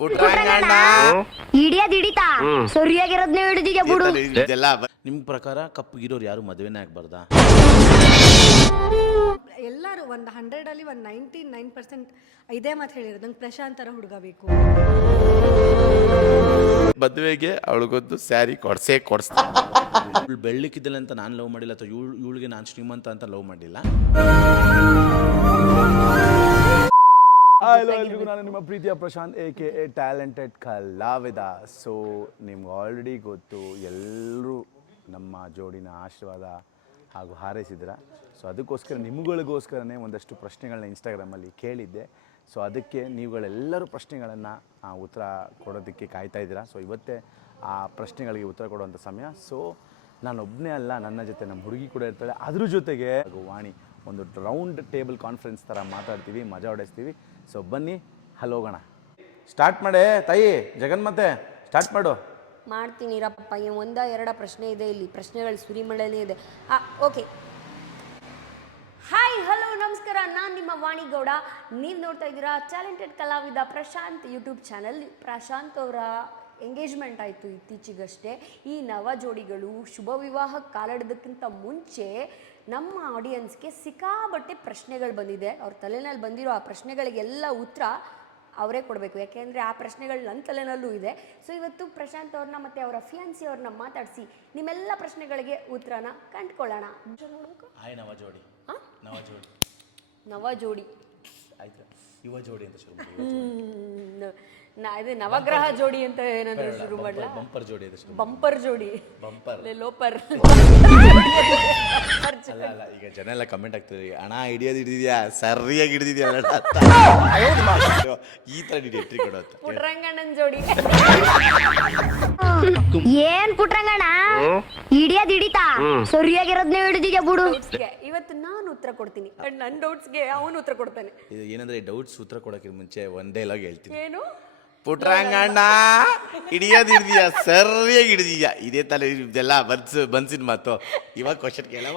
ಪುಟ್ರಂಗಣ್ಣ ಹಿಡಿಯೋದ್ ಹಿಡಿತಾ ಸರಿಯಾಗಿರೋದ್ನೇ ಹಿಡಿದಿದ್ಯಾ ಬಿಡು. ಇದೆಲ್ಲ ನಿಮ್ ಪ್ರಕಾರ ಕಪ್ಪಗಿರೋರು ಯಾರು ಮದುವೆನೇ ಆಗ್ಬಾರ್ದಾ? ಎಲ್ಲರೂ ಒಂದು 100 ಒಂದು 99% ಇದೇ ಮಾತು ಹೇಳಿರೋದು, ನಂಗೆ ಪ್ರಶಾಂತ್ ಥರ ಹುಡುಗ ಬೇಕು. ಮದುವೆಗೆ ಅವಳಿಗೊಂದು ಸ್ಯಾರಿ ಕೊಡಿಸ್ತೀನಿ. ಇವಳು ಬೆಳ್ಳಿಕ್ಕಿದ್ದಲ್ಲ ಅಂತ ನಾನು ಲವ್ ಮಾಡಿಲ್ಲ, ಅಥವಾ ಇವಳಿಗೆ ನಾನು ಶ್ರೀಮಂತ ಅಂತ ಲವ್ ಮಾಡಿಲ್ಲ. ಎಲ್ರಿಗೂ ನಾನು ನಿಮ್ಮ ಪ್ರೀತಿಯ ಪ್ರಶಾಂತ್ ಎ ಟ್ಯಾಲೆಂಟೆಡ್ ಕಲಾವಿದ. ಸೊ ನಿಮ್ಗೆ ಆಲ್ರೆಡಿ ಗೊತ್ತು, ಎಲ್ಲರೂ ನಮ್ಮ ಜೋಡಿನ ಆಶೀರ್ವಾದ ಹಾಗೂ ಹಾರೈಸಿದ್ರ. ಸೊ ಅದಕ್ಕೋಸ್ಕರ ನಿಮ್ಗಳಿಗೋಸ್ಕರನೇ ಒಂದಷ್ಟು ಪ್ರಶ್ನೆಗಳನ್ನ ಇನ್ಸ್ಟಾಗ್ರಾಮಲ್ಲಿ ಕೇಳಿದ್ದೆ. ಸೊ ಅದಕ್ಕೆ ನೀವುಗಳೆಲ್ಲರೂ ಪ್ರಶ್ನೆಗಳನ್ನು ಉತ್ತರ ಕೊಡೋದಕ್ಕೆ ಕಾಯ್ತಾ ಇದ್ದೀರಾ. ಸೊ ಇವತ್ತೇ ಆ ಪ್ರಶ್ನೆಗಳಿಗೆ ಉತ್ತರ ಕೊಡುವಂಥ ಸಮಯ. ಸೊ ನಾನೊಬ್ಬನೇ ಅಲ್ಲ, ನನ್ನ ಜೊತೆ ನಮ್ಮ ಹುಡುಗಿ ಕೂಡ ಇರ್ತಾಳೆ. ಅದ್ರ ಜೊತೆಗೆ ವಾಣಿ ಒಂದು ರೌಂಡ್ ಟೇಬಲ್ ಕಾನ್ಫರೆನ್ಸ್ ಥರ ಮಾತಾಡ್ತೀವಿ, ಮಜಾ ಹೊಡೆಸ್ತೀವಿ. ಸೊ ಬನ್ನಿ ಅಲ್ಲಿ ಹೋಗೋಣ. ಸ್ಟಾರ್ಟ್ ಮಾಡೆ ತಾಯಿ ಜಗನ್ಮಾತೆ, ಸ್ಟಾರ್ಟ್ ಮಾಡು. ಮಾಡ್ತೀನಿ ರಪ್ಪ. ಒಂದ ಎರಡ ಪ್ರಶ್ನೆ ಇದೆ ಇಲ್ಲಿ, ಪ್ರಶ್ನೆಗಳು ಸುರಿಮಳೆನೇ ಇದೆ. ಓಕೆ. ಹಾಯ್ ಹಲೋ ನಮಸ್ಕಾರ, ನಾನು ನಿಮ್ಮ ವಾಣಿ ಗೌಡ. ನೀವು ನೋಡ್ತಾ ಇದ್ದೀರಾ ಟ್ಯಾಲೆಂಟೆಡ್ ಕಲಾವಿದ ಪ್ರಶಾಂತ್ ಯೂಟ್ಯೂಬ್ ಚಾನಲ್. ಪ್ರಶಾಂತ್ ಅವರ ಎಂಗೇಜ್ಮೆಂಟ್ ಆಯಿತು ಇತ್ತೀಚೆಗಷ್ಟೇ. ಈ ನವ ಜೋಡಿಗಳು ಶುಭ ವಿವಾಹಕ್ಕೆ ಕಾಲಿಡೋದಕ್ಕಿಂತ ಮುಂಚೆ ನಮ್ಮ ಆಡಿಯನ್ಸ್ಗೆ ಸಿಕ್ಕಾಬಟ್ಟೆ ಪ್ರಶ್ನೆಗಳು ಬಂದಿದೆ. ಅವ್ರ ತಲೆನಲ್ಲಿ ಬಂದಿರೋ ಆ ಪ್ರಶ್ನೆಗಳಿಗೆಲ್ಲ ಉತ್ತರ ಅವರೇ ಕೊಡಬೇಕು, ಯಾಕೆಂದರೆ ಆ ಪ್ರಶ್ನೆಗಳು ನನ್ನ ತಲೆನಲ್ಲೂ ಇದೆ. ಸೊ ಇವತ್ತು ಪ್ರಶಾಂತ್ ಅವ್ರನ್ನ ಮತ್ತು ಅವರ ಫಿಯಾನ್ಸಿ ಅವ್ರನ್ನ ಮಾತಾಡಿಸಿ ನಿಮ್ಮೆಲ್ಲ ಪ್ರಶ್ನೆಗಳಿಗೆ ಉತ್ತರನ ಕಂಡುಕೊಳ್ಳೋಣ. ನವ ಜೋಡಿ ನವ ಜೋಡಿ ಆಯ್ತು, ಯುವ ಜೋಡಿ ಅಂತ ಶುರು ಇದು ನವಗ್ರಹ ಜೋಡಿ ಅಂತ ಏನಾದರೂ ಶುರು ಮಾಡಲ? ಬಂಪರ್ ಜೋಡಿ ಅಂತ ಶುರು. ಬಂಪರ್ ಜೋಡಿ, ಬಂಪರ್ ಲೋಪರ್. ಅಲ್ಲ ಈಗ ಜನ ಎಲ್ಲ ಕಮೆಂಟ್ ಆಗ್ತದೆ, ಹಣ ಹಿಡಿಯೋದು ಸರಿಯಾಗಿ ಹಿಡಿದಿದ್ಯಾ ಈ ತರ ಎಂಟ್ರಿ ಕೊಡೋದು. ಪುಟ್ರಂಗಣ್ಣನ್ ಜೋಡಿ. ಏನ್ ಪುಟ್ರಂಗಣ್ಣ ಹಿಡಿಯೋದ್ ಹಿಡಿತಾ ಸರಿಯಾಗಿರೋದ್ನೇ ಹಿಡಿದಿದ್ಯಾ ಬಿಡು. ಇವತ್ತು ನಾನು ಉತ್ತರ ಕೊಡ್ತೀನಿ, ನನ್ನ ಡೌಟ್ಸ್ಗೆ ಅವನು ಉತ್ತರ ಕೊಡ್ತಾನೆ. ಇದು ಏನಂದ್ರೆ ಡೌಟ್ಸ್ ಉತ್ತರ ಕೊಡೋಕೆ ಮುಂಚೆ ಒಂದ್ ಡೈಲಾಗ್ ಹೇಳ್ತೀನಿ. ಏನು? ಪುಟ್ರಂಗಣ್ಣ ಹಿಡಿಯೋದು ಹಿಡಿದಿಯಾ ಸರಿಯಾಗಿ ಹಿಡಿದಿದ್ಯಾ. ಇದೇ ತಲೆ ಇದೆಲ್ಲ ಬನ್ಸಿನ ಮಾತು. ಇವಾಗ ಕ್ವಶನ್ ಕೇಳವ.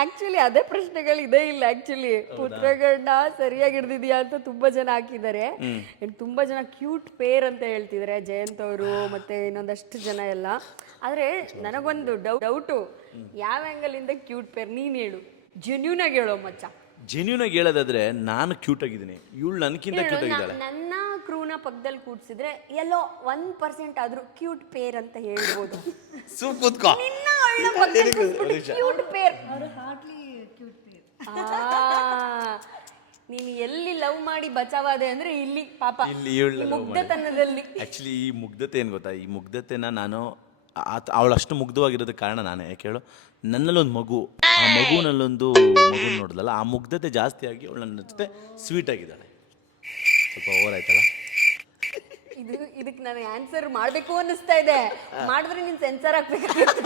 ಆಕ್ಚುಲಿ ಅದೇ ಪ್ರಶ್ನೆಗಳು ಇದೇ ಇಲ್ಲ. ಆಕ್ಚುಲಿ ಪುತ್ರಗಣ್ಣ ಸರಿಯಾಗಿ ಹಿಡ್ದಿದ್ಯಾ ಅಂತ ತುಂಬಾ ಜನ ಹಾಕಿದ್ದಾರೆ. ತುಂಬಾ ಜನ ಕ್ಯೂಟ್ ಪೇರ್ ಅಂತ ಹೇಳ್ತಿದ್ದಾರೆ, ಜಯಂತ್ ಅವರು ಮತ್ತೆ ಇನ್ನೊಂದಷ್ಟು ಜನ ಎಲ್ಲ. ಆದ್ರೆ ನನಗೊಂದು ಡೌಟು, ಯಾವ ಆಂಗಲ್ ಇಂದ ಕ್ಯೂಟ್ ಪೇರ್ ನೀನ್ ಹೇಳು, ಜೆನ್ಯೂನ್ ಆಗಿ ಹೇಳೋ ಮಚ್ಚ. ಜೆನ್ಯೂನ್ ಆಗಿ ಹೇಳೋದಾದ್ರೆ ನಾನು ಕ್ಯೂಟ್ ಆಗಿದ್ದೀನಿ, ಇವಳು ನನ್ಕಿಂತ ಕ್ಯೂಟ್ ಆಗಿದ್ದಾಳೆ. ನನ್ನ ಕ್ರೂನ ಪಕ್ಕದಲ್ಲಿ ಕೂಡ್ಸಿದ್ರೆ ಎಲ್ಲೋ 1% ಆದ್ರೂ ಕ್ಯೂಟ್ ಪೇರ್ ಅಂತ ಹೇಳ್ಬೋದು. ಕೂತ್ಕೋ. Cute pair. ಅವರು ಹಾರ್ಡ್ಲಿ ಕ್ಯೂಟ್ ಪೇರ್. ನೀನು ಎಲ್ಲಿ ಲವ್ ಮಾಡಿ ಬಚಾವಾದೆ ಅಂದ್ರೆ ಇಲ್ಲಿ ಪಾಪ ಇಲ್ಲಿ ಮುಗ್ಧತನದಲ್ಲಿ. ಆಕ್ಚುಲಿ ಈ ಮುಗ್ಧತೆ ಏನ್ ಗೊತ್ತಾ, ಈ ಮುಗ್ಧತೆನ ನಾನು ಅವಳು ಅಷ್ಟು ಮುಗ್ಧವಾಗಿರೋದಕ್ಕೆ ಕಾರಣ ನಾನೇ. ಯಾಕೆ ಹೇಳು, ನನ್ನಲ್ಲೊಂದು ಮಗು, ಆ ಮಗುನಲ್ಲೊಂದು ಮಗು ನೋಡಿದಲ್ಲ, ಆ ಮುಗ್ಧತೆ ಜಾಸ್ತಿ ಆಗಿ ಅವಳು ನನ್ನ ಜೊತೆ ಸ್ವೀಟ್ ಆಗಿದ್ದಾಳೆ. ಸ್ವಲ್ಪ ಓವರ್ ಆಯ್ತಲ್ಲ. ಇದಕ್ಕೆ ನಾನು ಆನ್ಸರ್ ಮಾಡಬೇಕು ಅನ್ನಿಸ್ತಾ ಇದೆ, ಮಾಡಿದ್ರೆ ನೀನು ಸೆನ್ಸರ್ ಹಾಕ್ಬೇಕಾಗುತ್ತೆ.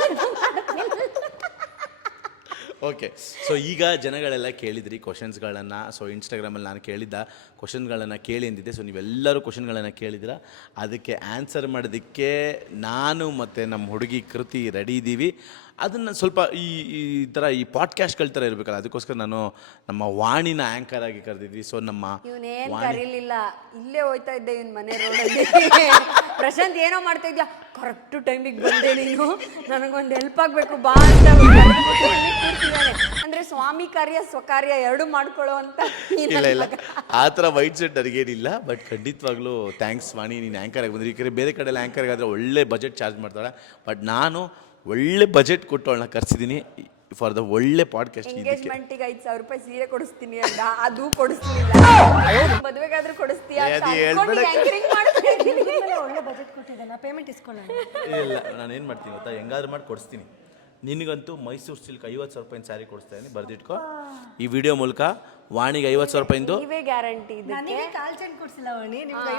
ಓಕೆ. ಸೊ ಈಗ ಜನಗಳೆಲ್ಲ ಕೇಳಿದ್ರಿ ಕ್ವಶನ್ಸ್ಗಳನ್ನು. ಸೊ ಇನ್ಸ್ಟಾಗ್ರಾಮಲ್ಲಿ ನಾನು ಕೇಳಿದ್ದ ಕ್ವಶನ್ಗಳನ್ನು ಕೇಳಿ ಅಂದಿದ್ದೆ. ಸೊ ನೀವೆಲ್ಲರೂ ಕ್ವಶನ್ಗಳನ್ನು ಕೇಳಿದಿರ, ಅದಕ್ಕೆ ಆನ್ಸರ್ ಮಾಡೋದಕ್ಕೆ ನಾನು ಮತ್ತು ನಮ್ಮ ಹುಡುಗಿ ಕೃತಿ ರೆಡಿ ಇದ್ದೀವಿ. ಅದನ್ನು ಸ್ವಲ್ಪ ಈ ಥರ ಈ ಪಾಡ್ಕಾಸ್ಟ್ಗಳ ಥರ ಇರಬೇಕಲ್ಲ, ಅದಕ್ಕೋಸ್ಕರ ನಾನು ನಮ್ಮ ವಾಣಿನ ಆ್ಯಂಕರ್ ಆಗಿ ಕರೆದಿದ್ವಿ. ಸೊ ನಮ್ಮ ಇವನೇನು ಕರೀಲಿಲ್ಲ, ಇಲ್ಲೇ ಹೋಯ್ತಾ ಇದ್ದೆ ಇವನ್ ಮನೆ ರೋಡಲ್ಲಿ. ಪ್ರಶಾಂತ್ ಏನೋ ಮಾಡ್ತಾ ಇದ್ಯಾ, ಕರೆಕ್ಟ್ ಟೈಮಿಗೆ ಬಂದೆ ನೀನು, ನನಗೊಂದು ಹೆಲ್ಪ್ ಆಗಬೇಕು ಬಾ ಅಂತ ಕೂರ್ತಿದ್ದಾನೆ. ಅಂದ್ರೆ ಸ್ವಾಮಿ ಕಾರ್ಯ ಸ್ವಕಾರ್ಯ ಎರಡು ಮಾಡ್ಕೊಳ್ಳೋ ಅಂತ. ಇಲ್ಲ ಆ ಥರ ವೈಟ್ ಸೆಟ್ ನನಗೇನಿಲ್ಲ. ಬಟ್ ಖಂಡಿತವಾಗ್ಲೂ ಥ್ಯಾಂಕ್ಸ್ ವಾಣಿ, ನೀನು ಆ್ಯಂಕರ್ ಆಗಿ ಬಂದ್ರಿ. ಈ ಕಡೆ ಬೇರೆ ಕಡೆ ಎಲ್ಲ ಆ್ಯಂಕರ್ ಆದರೆ ಒಳ್ಳೆ ಬಜೆಟ್ ಚಾರ್ಜ್ ಮಾಡ್ತಾಳೆ, ಬಟ್ ನಾನು ಒಳ್ಳೆ ಬಜೆಟ್ ಕೊಟ್ಟು ಅವಳನ್ನ ಕರ್ಸಿದ್ದೀನಿ ಫಾರ್ ದ ಒಳ್ಳೆ ಪಾಡ್ಕಾಸ್ಟ್. ಎಂಗೇಜ್ಮೆಂಟಿಗೆ 5,000 ರೂಪಾಯಿ ಸೀರೆ ಕೊಡಿಸ್ತೀನಿ ಅಂತ, ಅದು ಕೊಡಿಸ್ಲಿಲ್ಲ. ಮದುವೆಗಾದ್ರೂ ಕೊಡಿಸ್ತೀಯಾ? ಒಳ್ಳೆ ಬಜೆಟ್ ಕೊಟ್ಟಿದ್ದಾನೆ, ಪೇಮೆಂಟ್ ಇಸ್ಕೊಳ್ಳೋಣ. ಇಲ್ಲ, ನಾನು ಏನು ಮಾಡ್ತೀನಿ ಗೊತ್ತಾ, ಹೆಂಗಾದ್ರೂ ಮಾಡಿ ಕೊಡಿಸ್ತೀನಿ. ನಿನಗಂತೂ ಮೈಸೂರು ಸಿಲ್ಕ್ 50,000 ರೂಪಾಯಿ ಸ್ಯಾರಿ ಕೊಡಿಸ್ತಾ ಇದ್ದೀನಿ, ಬರ್ದಿಟ್ಕೋ. ಈ ವಿಡಿಯೋ ಮೂಲಕ ವಾಣಿಗೆ 50,000 ರೂಪಾಯಿಂದು ನೀವೇ ಗ್ಯಾರಂಟಿ. ನನಗೆ ಕಾಲ್ ಚೈನ್ ಕೊಡ್ಸಿಲ್ಲ ವಾಣಿ, ನಿಮ್ಗೆ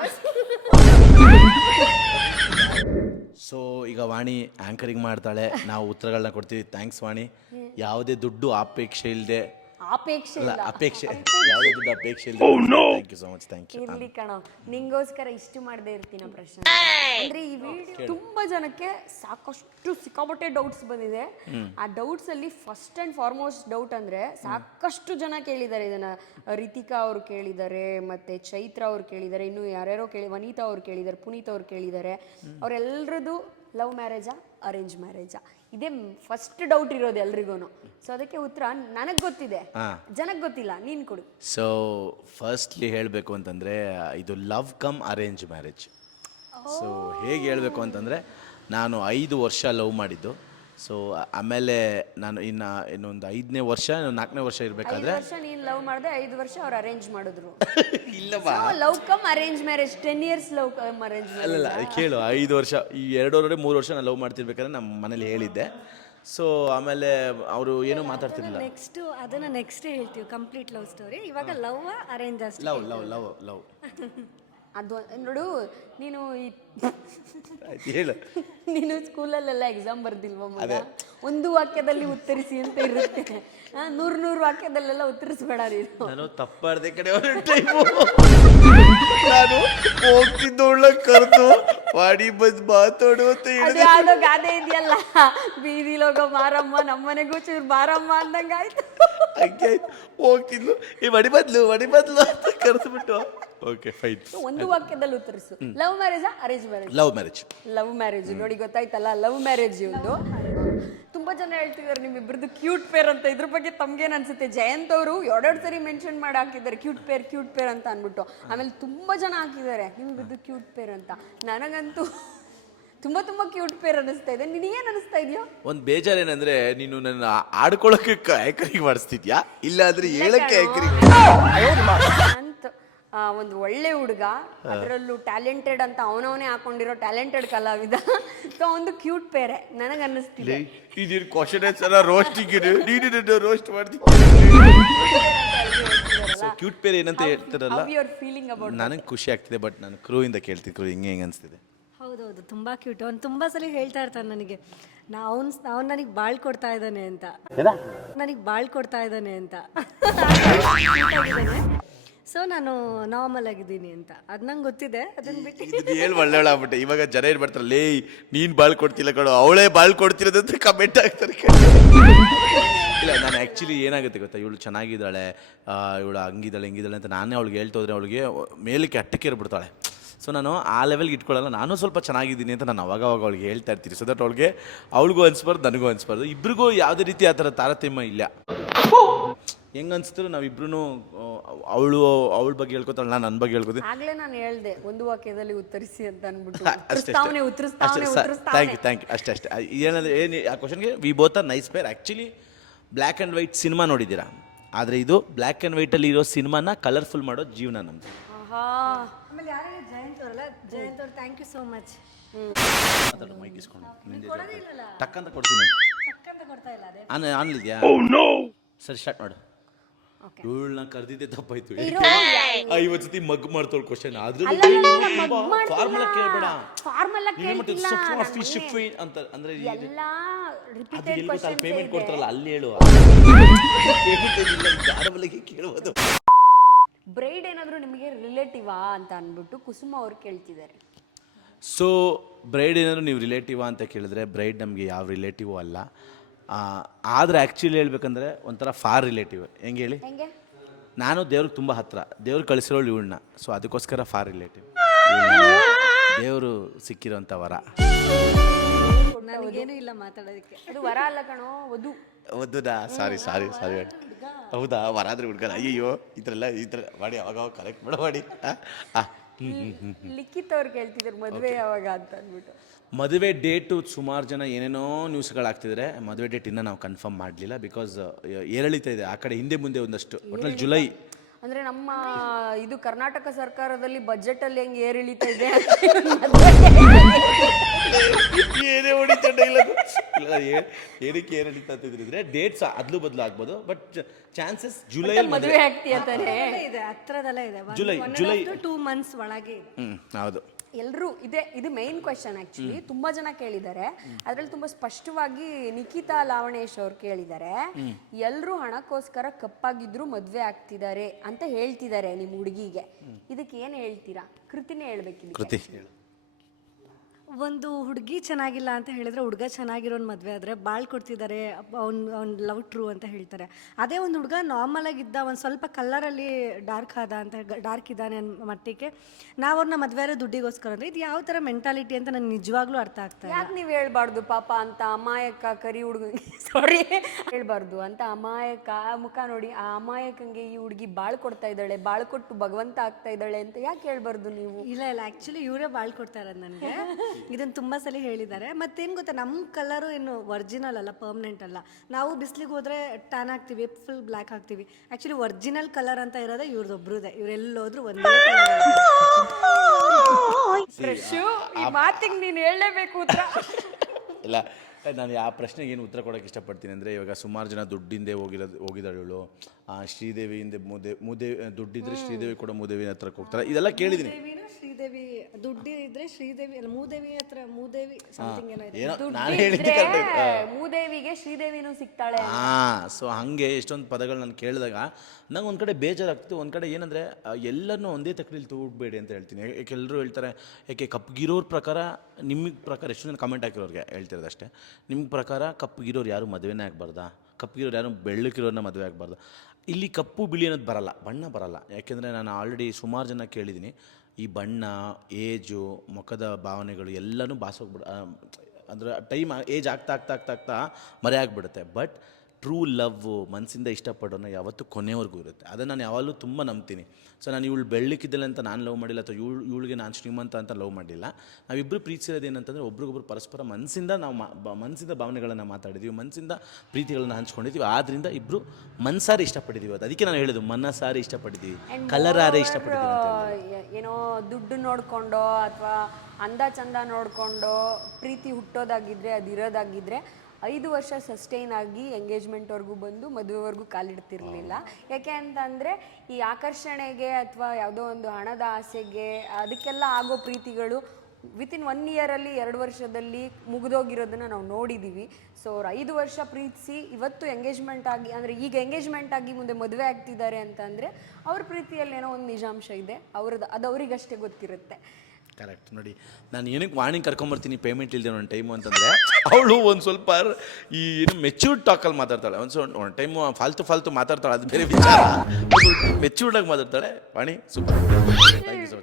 ಸೊ ಈಗ ವಾಣಿ ಆ್ಯಂಕರಿಂಗ್ ಮಾಡ್ತಾಳೆ, ನಾವು ಉತ್ತರಗಳನ್ನ ಕೊಡ್ತೀವಿ. ಥ್ಯಾಂಕ್ಸ್ ವಾಣಿ. ಯಾವುದೇ ದುಡ್ಡು ಅಪೇಕ್ಷೆ ಇಲ್ಲದೆ ಅಪೇಕ್ಷೆ ಅಲ್ಲ ಇಲ್ಲ. ಅಪೇಕ್ಷೆ ಯಾವುದೇ ದೊಡ್ಡ ಅಪೇಕ್ಷೆ ಇಲ್ಲ. Thank you so much, thank you. ಇರ್ಲಿ ಕಣೋ, ನಿಂಗೋಸ್ಕರ ಇಷ್ಟು ಮಾಡದೇ ಇರ್ತೀನ ಪ್ರಶ್ನೆ. ಅಂದ್ರೆ ಈ ವಿಡಿಯೋ ತುಂಬಾ ಜನಕ್ಕೆ ಸಾಕಷ್ಟು ಸಿಕ್ಕಾಪಟ್ಟೆ ಡೌಟ್ಸ್ ಬಂದಿದೆ. ಆ ಡೌಟ್ಸ್ ಅಲ್ಲಿ ಫಸ್ಟ್ ಅಂಡ್ ಫಾರ್ಮೋಸ್ಟ್ ಡೌಟ್ ಅಂದ್ರೆ ಸಾಕಷ್ಟು ಜನ ಕೇಳಿದ್ದಾರೆ ಇದನ್ನ. ರಿತಿಕಾ ಅವರು ಕೇಳಿದ್ದಾರೆ, ಮತ್ತೆ ಚೈತ್ರ ಅವ್ರು ಕೇಳಿದ್ದಾರೆ, ಇನ್ನು ಯಾರ್ಯಾರೋ ವನಿತಾ ಅವ್ರು ಕೇಳಿದ್ದಾರೆ, ಪುನೀತ್ ಅವ್ರು ಕೇಳಿದ್ದಾರೆ. ಅವರೆಲ್ಲರದು ಲವ್ ಮ್ಯಾರೇಜಾ ಅರೇಂಜ್ ಮ್ಯಾರೇಜಾ ಇದೇ ಫಸ್ಟ್ ಡೌಟ್ ಇರೋದು ಎಲ್ರಿಗೂ. ಸೊ ಅದಕ್ಕೆ ಉತ್ತರ ನನಗೆ ಗೊತ್ತಿದೆ, ಜನಕ್ಕೆ ಗೊತ್ತಿಲ್ಲ. ನೀನು ಕೊಡು. ಸೊ ಫಸ್ಟ್ಲಿ ಹೇಳಬೇಕು ಅಂತಂದರೆ ಇದು love come arrange marriage. So ಹೇಗೆ ಹೇಳಬೇಕು ಅಂತಂದರೆ ನಾನು 5 ವರ್ಷ ಲವ್ ಮಾಡಿದ್ದು. ಸೊ ಆಮೇಲೆ ನಾನು ಇನ್ನೊಂದು 5ನೇ ವರ್ಷ 4ನೇ ವರ್ಷ ಇರಬೇಕಾದ್ರೆ 5 ವರ್ಷ ನೀನು ಲವ್ ಮಾಡಿದೆ, 5 ವರ್ಷ ಅವ್ರು ಅರೇಂಜ್ ಮಾಡಿದ್ರು. ಇಲ್ಲವಾ love come arrange marriage 10 years love come arrange marriage. ಅಲ್ಲಲ್ಲ ಕೇಳು, 5 ವರ್ಷ ಈ 2.5-3 ವರ್ಷ ನಾನು ಲವ್ ಮಾಡ್ತಿರ್ಬೇಕಾದ್ರೆ ನಮ್ಮ ಮನೇಲಿ ಹೇಳಿದ್ದೆ. ಸೊ ಆಮೇಲೆ ಅವರು ಏನೂ ಮಾತಾಡ್ತಿರ್ಲಿಲ್ಲ. ನೆಕ್ಸ್ಟ್ ಹೇಳ್ತೀವಿ ಕಂಪ್ಲೀಟ್ ಲವ್ ಸ್ಟೋರಿ. ಇವಾಗ ಲವ್ ಅರೇಂಜ್ ಅಷ್ಟೇ. ಲವ್ ಲವ್ ಲವ್ ಲವ್ ಅದು ನೋಡು, ನೀನು ಆಯ್ತು ಹೇಳು. ನೀನು ಸ್ಕೂಲಲ್ಲೆಲ್ಲ ಎಕ್ಸಾಮ್ ಬರ್ದಿಲ್ವ ಮಗ? ಒಂದು ವಾಕ್ಯದಲ್ಲಿ ಉತ್ತರಿಸಿ ಅಂತ ಇರುತ್ತೆ. 100 ವಾಕ್ಯದಲ್ಲೆಲ್ಲ ಉತ್ತರಿಸ್ಬೇಡ ನೀನು. ನಾನು ತಪ್ಪಾಡ್ದೆ ಕಡೆ ಟೈಮು ನಾನು ಹೋಗ್ತಿದ್ದೋಳ ಕರೆದು ಮಾಡಿ ಬಂದು ಮಾತಾಡು ಅಂತ ಅದೇ ಹೇಳಿದೆ. ಯಾವ್ದೋ ಗಾದೆ ಇದೆಯಲ್ಲ, ಬೀದಿಲೋಗೋ ಮಾರಮ್ಮ ನಮ್ಮನೆಗೂ ಚೂರು ಬಾರಮ್ಮ ಅಂದಂಗ ಆಯ್ತು. ಹಂಗೆ ಆಯ್ತು, ಹೋಗ್ತಿದ್ಲು ಈ ಮಡಿ ಬದ್ಲು ಅಂತ ಕರೆಸ್ಬಿಟ್ಟು ಓಕೆ ಫೈನ್. ಒಂದು ವಾಕ್ಯದಲ್ಲಿ ಉತ್ತರಿಸು. ಲವ್ ಮ್ಯಾರೇಜಾ arrange marriage? Love marriage. Love marriage. ನೋಡಿ ಗೊತ್ತಾಯ್ತಲ್ಲ, ಲವ್ ಮ್ಯಾರೇಜ್ ಇವ್ದು. ತುಂಬಾ ಜನ ಹೇಳ್ತಿದ್ದಾರೆ ನಿಮ್ಮಿಬ್ರದ್ದು ಕ್ಯೂಟ್ ಪೇರ್ ಅಂತ. ಇದ್ರ ಬಗ್ಗೆ ತಮ್ಗೇನ್ ಅನ್ಸುತ್ತೆ? ಜಯಂತ್ ಅವರು 2 ಸರಿ ಮೆನ್ಷನ್ ಮಾಡಿ ಹಾಕಿದ್ದಾರೆ ಕ್ಯೂಟ್ ಪೇರ್ ಅಂತ ಅನ್ಬಿಟ್ಟು. ಆಮೇಲೆ ತುಂಬಾ ಜನ ಹಾಕಿದ್ದಾರೆ ನಿಮ್ಮಿಬ್ರದ್ದು ಕ್ಯೂಟ್ ಪೇರ್ ಅಂತ. ನನಗಂತೂ ತುಂಬಾ ಕ್ಯೂಟ್ ಪೇರ್ ಅನಿಸ್ತಾ ಇದೆ. ನಿನಗೇನ್ ಅನಿಸ್ತಾ ಇದೆಯೋ? ಒಂದು ಬೇಜಾರೇನಂದ್ರೆ ನೀನು ನನ್ನ ಆಡ್ಕೊಳಕ್ಕೆ ಆ್ಯಂಕರಿಂಗ್ ಮಾಡಿಸ್ತಿದ್ಯಾ, ಇಲ್ಲ ಅಂದ್ರೆ ಹೇಳಕ್ಕೆ ಆ್ಯಂಕರಿಂಗ್ ಅಂತ ಒಂದು ಒಳ್ಳೆ ಹುಡುಗ, ಅದರಲ್ಲೂ ಟ್ಯಾಲೆಂಟೆಡ್ ಅಂತ ಅವನವನೇ ಹಾಕೊಂಡಿರೋ ಟ್ಯಾಲೆಂಟೆಡ್ ಕಲಾವಿದ. ಸೊ ಒಂದು ಕ್ಯೂಟ್ ಪೇರೆ ನನಗೆ ಅನ್ನಿಸ್ತಿದೆ. ಇದೇನು ಕ್ವಶನ್ ಆನ್ಸರ್ ರೋಸ್ಟಿಂಗ್ ನೀನು ರೋಸ್ಟ್ ಮಾಡ್ತೀನಿ. ಕ್ಯೂಟ್ ಪೇರ್ ಏನಂತ ಹೇಳ್ತಾರಲ್ಲ, ಫೀಲಿಂಗ್ ಅಬೌಟ್ ನನಗೆ ಖುಷಿ ಆಗ್ತಿದೆ. ಬಟ್ ನಾನು ಕ್ರೂ ಇಂದ ಕೇಳ್ತೀನಿ, ಕ್ರೂ ಹೆಂಗೆ ಅನಿಸ್ತಿದೆ? ಹೌದೌದು, ತುಂಬ ಕ್ಯೂಟ್. ಅವ್ನು ತುಂಬ ಸಲ ಹೇಳ್ತಾ ಇರ್ತಾನೆ ನನಗೆ, ಅವ್ನು ನನಗೆ ಬಾಳ್ ಕೊಡ್ತಾ ಇದ್ದಾನೆ ಅಂತ. ಸೊ ನಾನು ನಾರ್ಮಲ್ ಆಗಿದ್ದೀನಿ ಅಂತ. ಅದು ನಂಗೆ ಗೊತ್ತಿದೆ. ಅದನ್ನ ಬಿಟ್ಟು ಇದು ಹೇಳಿ ಒಳ್ಳೆಯವಳ ಆಗ್ಬಿಟ್ಟೆ. ಇವಾಗ ಜನ ಏನು ಮಾಡ್ತಾರೆ, ಲೇ ನೀನು ಬಾಳ್ ಕೊಡ್ತಿಲ್ಲ ಕಣೋ, ಅವಳೇ ಬಾಳ್ ಕೊಡ್ತಿರೋದಂತ ಕಮೆಂಟ್ ಆಗ್ತಾರೆ. ಇಲ್ಲ, ನಾನು ಆ್ಯಕ್ಚುಲಿ ಏನಾಗುತ್ತೆ ಗೊತ್ತಾ, ಇವಳು ಚೆನ್ನಾಗಿದ್ದಾಳೆ, ಇವಳು ಹಂಗಿದ್ದಾಳೆ ಹಿಂಗಿದ್ದಾಳೆ ಅಂತ ನಾನೇ ಅವಳಿಗೆ ಹೇಳ್ತಾ ಹೋದ್ರೆ ಅವಳಿಗೆ ಮೇಲಕ್ಕೆ ಅಟ್ಟಕ್ಕೆ ಇರ್ಬಿಡ್ತಾಳೆ. ಸೊ ನಾನು ಆ ಲೆವೆಲ್ಗೆ ಇಟ್ಕೊಳ್ಳಲ್ಲ. ನಾನು ಸ್ವಲ್ಪ ಚೆನ್ನಾಗಿದ್ದೀನಿ ಅಂತ ನಾನು ಅವಾಗ ಅವಳಿಗೆ ಹೇಳ್ತಾ ಇರ್ತೀನಿ. ಸೊ ದಟ್ ಅವಳಿಗೂ ಅನ್ಸ್ಬಾರ್ದು, ನನಗೂ ಅನ್ಸ್ಬಾರ್ದು. ಇಬ್ರಿಗೂ ಯಾವುದೇ ರೀತಿ ಆ ಥರ ತಾರತಮ್ಯ ಇಲ್ಲ. ಹೆಂಗೆ ಅನ್ಸ್ತಿದ್ರು ನಾವಿಬ್ರು ಅವಳ ಬಗ್ಗೆ ಹೇಳ್ಕೊತಾಳೆ, ನಾನು ನನ್ನ ಬಗ್ಗೆ ಹೇಳ್ಕೊತೀನಿ. ಆಗ್ಲೇ ನಾನು ಹೇಳ್ದೆ ಒಂದು ವಾಕ್ಯದಲ್ಲಿ ಉತ್ತರಿಸಿ ಅಂತ ಅನ್ಬಿಟ್ಟು. ಅಷ್ಟೇ ಥ್ಯಾಂಕ್ ಯು ಅಷ್ಟೇ. ಏನಂದ್ರೆ ಆ ಕ್ವಶನ್ಗೆ we both are nice pair. Actually black and white cinema ನೋಡಿದ್ದೀರಾ, ಆದರೆ ಇದು ಬ್ಲ್ಯಾಕ್ ಆ್ಯಂಡ್ ವೈಟಲ್ಲಿ ಇರೋ ಸಿನಿಮಾನ ಕಲರ್ಫುಲ್ ಮಾಡೋ ಜೀವನ ನಮ್ಮದು. ಆಮೇಲೆ ಯಾರೇ ಜಯಂತ್ ಅವರಲ್ಲ, ಜಯಂತ್ ಅವ್ರು ಥ್ಯಾಂಕ್ ಯು ಸೋ ಮಚ್. ಮಾತಾಡು, ಮೈಕ್ ಇಸ್ಕೊಂಡು ಟಕ್ಕಂತ ಕೊಡ್ತೀನಿ. ಟಕ್ಕಂತ ಕೊಡ್ತಾ ಇಲ್ಲ ಅದೇ ಆನ್ಲಿದ್ಯಾ? ಸರಿ ಸ್ಟಾರ್ಟ್ ಮಾಡು. ಇವಳನ್ನ ಕರೆದಿದ್ದೆ ತಪ್ಪಾಯ್ತು. 50 ಸತಿ ಮಗ್ ಮಾಡ್ತಾಳು ಕ್ವಶನ್. ಫಾರ್ಮುಲಾ ಕೇಳಬೇಡ, ಅಂತ ಅಂದ್ರೆ ಪೇಮೆಂಟ್ ಕೊಡ್ತಾರಲ್ಲ ಅಲ್ಲಿ ಹೇಳು. ಕೇಳುವುದು ಬ್ರೈಡ್ ಏನಾದರೂ ನಿಮಗೆ ರಿಲೇಟಿವಾ ಅಂತ ಅಂದ್ಬಿಟ್ಟು ಕುಸುಮ ಅವ್ರು ಕೇಳ್ತಿದ್ದಾರೆ. ಸೊ ಬ್ರೈಡ್ ಏನಾದರೂ ನೀವು ರಿಲೇಟಿವಾ ಅಂತ ಕೇಳಿದ್ರೆ, ಬ್ರೈಡ್ ನಮಗೆ ಯಾವ ರಿಲೇಟಿವ್ ಅಲ್ಲ. ಆದರೆ ಆ್ಯಕ್ಚುಲಿ ಹೇಳ್ಬೇಕಂದ್ರೆ ಒಂಥರ ಫಾರ್ ರಿಲೇಟಿವ್. ಹೆಂಗೆ ಹೇಳಿ, ನಾನು ದೇವ್ರಿಗೆ ತುಂಬ ಹತ್ತಿರ, ದೇವ್ರು ಕಳಿಸಿರೋಳು ಇವಳನ್ನ. ಸೊ ಅದಕ್ಕೋಸ್ಕರ ಫಾರ್ ರಿಲೇಟಿವ್. ದೇವರು ಸಿಕ್ಕಿರೋಂಥ ವರ. ನನಗೇನು ಇಲ್ಲ ಮಾತಾಡೋದಕ್ಕೆ. ಅದು ವರ ಅಲ್ಲ ಕಣೋ, ವಧುನಾ? ಸಾರಿ ಹೌದಾ? ವರ ಆದರೆ ಹುಡ್ಗಲ್ಲ. ಅಯ್ಯೋ ಈ ಥರ ಮಾಡಿ ಅವಾಗ ಕರೆಕ್ಟ್ ಮಾಡಿ. ಲಿಖಿತ್ ಅವ್ರು ಕೇಳ್ತಿದ್ರು ಮದುವೆ ಯಾವಾಗ ಅಂತ ಅಂದ್ಬಿಟ್ಟು. ಮದುವೆ ಡೇಟು ಸುಮಾರು ಜನ ಏನೇನೋ ನ್ಯೂಸ್ಗಳಾಗ್ತಿದ್ರೆ, ಮದುವೆ ಡೇಟ್ ಇನ್ನೂ ನಾವು ಕನ್ಫರ್ಮ್ ಮಾಡಲಿಲ್ಲ. ಬಿಕಾಸ್ ಏರಿಳಿತಾ ಇದೆ ಆ ಕಡೆ ಹಿಂದೆ ಮುಂದೆ ಒಂದಷ್ಟು. ಒಟ್ಟಲ್ಲಿ ಜುಲೈ ಅಂದರೆ ನಮ್ಮ ಇದು ಕರ್ನಾಟಕ ಸರ್ಕಾರದಲ್ಲಿ ಬಜೆಟಲ್ಲಿ ಹೆಂಗೆ ಏರಿಳಿತಾ ಇದೆ ಏನೇ ಹೊಡಿತಾ ಡೈಲಾಗ್ ಇಲ್ಲ. ಏನಕ್ಕೆ ಏರಿಳಿತಾ ಅಂತಿದ್ರೆ ಡೇಟ್ಸ್ ಅದ್ಲು ಬದಲು ಆಗ್ಬೋದು. ಬಟ್ ಚಾನ್ಸಸ್ ಜುಲೈ ಮದುವೆ ಆಗ್ತೀಯ ಅಂತಾನೆ ಇದೆ, ಹತ್ರದಲ್ಲೇ ಇದೆ. ಜುಲೈ 2 months ಒಳಗೆ. ಹೌದು. ಎಲ್ಲರೂ ಇದು ಮೇನ್ ಕ್ವೆಶನ್ ಆ್ಯಕ್ಚುಲಿ ತುಂಬ ಜನ ಕೇಳಿದ್ದಾರೆ. ಅದರಲ್ಲಿ ತುಂಬ ಸ್ಪಷ್ಟವಾಗಿ ನಿಖಿತಾ ಲಾವಣೇಶ್ ಅವ್ರು ಕೇಳಿದ್ದಾರೆ, ಎಲ್ಲರೂ ಹಣಕ್ಕೋಸ್ಕರ ಕಪ್ಪಾಗಿದ್ರು ಮದುವೆ ಆಗ್ತಿದ್ದಾರೆ ಅಂತ ಹೇಳ್ತಿದ್ದಾರೆ ನಿಮ್ಮ ಹುಡುಗಿಗೆ, ಇದಕ್ಕೆ ಏನು ಹೇಳ್ತೀರಾ? ಕೃತಿನೇ ಹೇಳ್ಬೇಕಿಲ್ಲ. ಕೃತಿ ಒಂದು ಹುಡುಗಿ ಚೆನ್ನಾಗಿಲ್ಲ ಅಂತ ಹೇಳಿದ್ರೆ ಹುಡುಗ ಚೆನ್ನಾಗಿರೋನ್ ಮದುವೆ ಆದರೆ ಬಾಳ್ ಕೊಡ್ತಿದ್ದಾರೆ, ಅವ್ನು ಲವ್ ಟ್ರೂ ಅಂತ ಹೇಳ್ತಾರೆ. ಅದೇ ಒಂದು ಹುಡುಗ ನಾರ್ಮಲ್ ಆಗಿದ್ದ, ಒಂದು ಸ್ವಲ್ಪ ಕಲರಲ್ಲಿ ಡಾರ್ಕ್ ಆದ ಅಂತ ಡಾರ್ಕ್ ಇದ್ದಾನೆ ಅನ್ನೋ ಮಟ್ಟಿಗೆ ನಾವು ಅವ್ರನ್ನ ಮದುವೆ ಆದ್ರೆ ದುಡ್ಡಿಗೋಸ್ಕರ ಅಂದರೆ ಇದು ಯಾವ ಥರ ಮೆಂಟಾಲಿಟಿ ಅಂತ ನನಗೆ ನಿಜವಾಗ್ಲೂ ಅರ್ಥ ಆಗ್ತಾ ಇಲ್ಲ. ಯಾಕೆ ನೀವು ಹೇಳ್ಬಾರ್ದು ಪಾಪ ಅಂತ ಅಮಾಯಕ ಕರಿ ಹುಡುಗಂಗೆ ಸಾರಿ ಹೇಳ್ಬಾರ್ದು ಅಂತ ಅಮಾಯಕ ಮುಖ ನೋಡಿ ಆ ಅಮಾಯಕಂಗೆ ಈ ಹುಡುಗಿ ಬಾಳ್ ಕೊಡ್ತಾ ಇದ್ದಾಳೆ, ಬಾಳ್ ಕೊಟ್ಟು ಭಗವಂತ ಆಗ್ತಾ ಇದ್ದಾಳೆ ಅಂತ ಯಾಕೆ ಹೇಳ್ಬಾರ್ದು ನೀವು? ಇಲ್ಲ ಆ್ಯಕ್ಚುಲಿ ಇವರೇ ಬಾಳ್ ಕೊಡ್ತಾ ಇರೋದು ನನಗೆ. ಇದನ್ನು ತುಂಬ ಸಲ ಹೇಳಿದ್ದಾರೆ. ಮತ್ತೇನು ಗೊತ್ತಾ, ನಮ್ಮ ಕಲರು ಏನು ಒರಿಜಿನಲ್ ಅಲ್ಲ, ಪರ್ಮನೆಂಟ್ ಅಲ್ಲ. ನಾವು ಬಿಸಿಲಿಗೆ ಹೋದರೆ ಟ್ಯಾನ್ ಆಗ್ತೀವಿ, ಫುಲ್ ಬ್ಲ್ಯಾಕ್ ಆಗ್ತೀವಿ. ಆ್ಯಕ್ಚುಲಿ ಒರಿಜಿನಲ್ ಕಲರ್ ಅಂತ ಇರೋದೇ ಇವ್ರದ್ದೊಬ್ರದೇ. ಇವರೆಲ್ಲೋದ್ರೂ ಒಂದೇ ಈ ಮಾತಿಗೆ ನೀನು ಹೇಳಲೇಬೇಕು ಉತ್ತರ. ಇಲ್ಲ, ನಾನು ಆ ಪ್ರಶ್ನೆಗೆ ಏನು ಉತ್ತರ ಕೊಡೋಕ್ಕೆ ಇಷ್ಟಪಡ್ತೀನಿ ಅಂದರೆ, ಇವಾಗ ಸುಮಾರು ಜನ ದುಡ್ಡಿಂದೆ ಹೋಗಿದ್ದಾಳು, ಶ್ರೀದೇವಿಯಿಂದ ದುಡ್ಡಿದ್ರೆ ಶ್ರೀದೇವಿ ಕೂಡ ಮೂದೇವಿ ಹತ್ರಕ್ಕೆ ಹೋಗ್ತಾರೆ, ಇದೆಲ್ಲ ಕೇಳಿದ್ದೀನಿ. ಶ್ರೀದೇವಿ ದುಡ್ಡಿ ಇದ್ರೆ ಶ್ರೀದೇವಿ ಅಲ್ಲ ಮೂದೇವಿ ಹತ್ರ ಮೂದೇವಿ ಸಮಥಿಂಗ್ ಏನೋ ಇದೆ. ಏನೋ ನಾನು ಹೇಳಿದ್ದೆ ಮೂದೇವಿಗೆ ಶ್ರೀದೇವಿನೂ ಸಿಗ್ತಾಳೆ. ಸೊ ಹಾಗೆ ಎಷ್ಟೊಂದು ಪದಗಳು ನಾನು ಕೇಳಿದಾಗ ನಂಗೆ ಒಂದು ಕಡೆ ಬೇಜಾರಾಗ್ತಿತ್ತು, ಒಂದು ಕಡೆ ಏನಂದರೆ ಎಲ್ಲರನ್ನೂ ಒಂದೇ ತಕ್ಕಡಿಲಿ ತೂಗಬೇಡಿ ಅಂತ ಹೇಳ್ತೀನಿ. ಯಾಕೆ ಎಲ್ಲರೂ ಹೇಳ್ತಾರೆ, ಯಾಕೆ ಕಪ್ಪಗಿರೋರ ಪ್ರಕಾರ, ನಿಮಗೆ ಪ್ರಕಾರ ಎಷ್ಟು ಜನ ಕಮೆಂಟ್ ಹಾಕಿರೋರಿಗೆ ಹೇಳ್ತಿರೋದು ಅಷ್ಟೇ, ನಿಮ್ಮ ಪ್ರಕಾರ ಕಪ್ಪಗಿರೋರು ಯಾರು ಮದುವೆನೇ ಆಗಬಾರ್ದಾ, ಕಪ್ಪಗಿರೋರು ಯಾರು ಬೆಳ್ಳಕ್ಕಿರೋರನ್ನ ಮದುವೆ ಆಗಬಾರ್ದು. ಇಲ್ಲಿ ಕಪ್ಪು ಬಿಳಿ ಅನ್ನೋದು ಬರಲ್ಲ, ಬಣ್ಣ ಬರಲ್ಲ. ಯಾಕೆಂದರೆ ನಾನು ಆಲ್ರೆಡಿ ಸುಮಾರು ಜನ ಕೇಳಿದ್ದೀನಿ, ಈ ಬಣ್ಣ, ಏಜು, ಮುಖದ ಭಾವನೆಗಳು ಎಲ್ಲನೂ ಬಾಸೋಗ್ಬಿಡ, ಅಂದರೆ ಟೈಮ್ ಏಜ್ ಆಗ್ತಾ ಮರೆ ಆಗಿಬಿಡುತ್ತೆ. ಬಟ್ ಟ್ರೂ ಲವ್, ಮನಸ್ಸಿಂದ ಇಷ್ಟಪಡೋಣ ಯಾವತ್ತೂ ಕೊನೆವರೆಗೂ ಇರುತ್ತೆ. ಅದನ್ನು ನಾನು ಯಾವಾಗಲೂ ತುಂಬ ನಂಬ್ತೀನಿ. ಸೊ ನಾನು ಇವಳು ಬೆಳ್ಳಕ್ಕಿದ್ದಲ್ಲ ಅಂತ ನಾನು ಲವ್ ಮಾಡಿಲ್ಲ, ಅಥವಾ ಇವಳಿಗೆ ನಾನು ಶ್ರೀಮಂತ ಅಂತ ಲವ್ ಮಾಡಿಲ್ಲ. ನಾವಿಬ್ಬರು ಪ್ರೀತಿಸಿರೋದು ಏನಂತಂದರೆ, ಒಬ್ರಿಗೊಬ್ರು ಪರಸ್ಪರ ಮನಸ್ಸಿಂದ ನಾವು ಮನಸ್ಸಿಂದ ಭಾವನೆಗಳನ್ನು ಮಾತಾಡಿದ್ದೀವಿ, ಮನಸ್ಸಿಂದ ಪ್ರೀತಿಗಳನ್ನ ಹಂಚ್ಕೊಂಡಿದ್ದೀವಿ. ಆದ್ದರಿಂದ ಇಬ್ಬರು ಮನಸಾರಿ ಇಷ್ಟಪಟ್ಟಿದ್ದೀವಿ. ಅದಕ್ಕೆ ನಾನು ಹೇಳಿದ್ದು ಮನಸಾರಿ ಇಷ್ಟಪಟ್ಟಿದ್ದೀವಿ, ಕಲರಾರೆ ಇಷ್ಟಪಟ್ಟಿದ್ದೀವಿ. ಏನೋ ದುಡ್ಡು ನೋಡ್ಕೊಂಡೋ ಅಥವಾ ಅಂದ ಚಂದ ನೋಡ್ಕೊಂಡೋ ಪ್ರೀತಿ ಹುಟ್ಟೋದಾಗಿದ್ರೆ, ಅದಿರೋದಾಗಿದ್ದರೆ 5 ವರ್ಷ ಸಸ್ಟೈನ್ ಆಗಿ ಎಂಗೇಜ್ಮೆಂಟ್ವರೆಗೂ ಬಂದು ಮದುವೆವರೆಗೂ ಕಾಲಿಡ್ತಿರ್ಲಿಲ್ಲ. ಯಾಕೆ ಅಂತಂದರೆ ಈ ಆಕರ್ಷಣೆಗೆ ಅಥವಾ ಯಾವುದೋ ಒಂದು ಹಣದ ಆಸೆಗೆ ಅದಕ್ಕೆಲ್ಲ ಆಗೋ ಪ್ರೀತಿಗಳು ವಿತಿನ್ 1 ಇಯರಲ್ಲಿ 2 ವರ್ಷದಲ್ಲಿ ಮುಗಿದೋಗಿರೋದನ್ನು ನಾವು ನೋಡಿದ್ದೀವಿ. ಸೊ ಅವ್ರು 5 ವರ್ಷ ಪ್ರೀತಿಸಿ ಇವತ್ತು ಎಂಗೇಜ್ಮೆಂಟ್ ಆಗಿ, ಅಂದರೆ ಈಗ ಎಂಗೇಜ್ಮೆಂಟ್ ಆಗಿ ಮುಂದೆ ಮದುವೆ ಆಗ್ತಿದ್ದಾರೆ ಅಂತಂದರೆ ಅವ್ರ ಪ್ರೀತಿಯಲ್ಲಿ ಏನೋ ಒಂದು ನಿಜಾಂಶ ಇದೆ, ಅದು ಅವರಿಗಷ್ಟೇ ಗೊತ್ತಿರುತ್ತೆ. ಕರೆಕ್ಟ್. ನೋಡಿ, ನಾನು ಏನಕ್ಕೆ ವಾಣಿಂಗ್ ಕರ್ಕೊಂಬರ್ತೀನಿ ಪೇಮೆಂಟ್ ಇಲ್ಲದೆ ಒಂದು ಟೈಮು ಅಂತಂದರೆ, ಅವಳು ಒಂದು ಸ್ವಲ್ಪ ಈ ಏನು ಮೆಚ್ಯೂರ್ಡ್ ಟಾಕಲ್ಲಿ ಮಾತಾಡ್ತಾಳೆ. ಒಂದು ಟೈಮು ಫಾಲ್ತು ಮಾತಾಡ್ತಾಳೆ, ಅದು ಬೇರೆ ವಿಚಾರ. ಮೆಚ್ಯೂರ್ಡಾಗಿ ಮಾತಾಡ್ತಾಳೆ Vani. Super, thank you so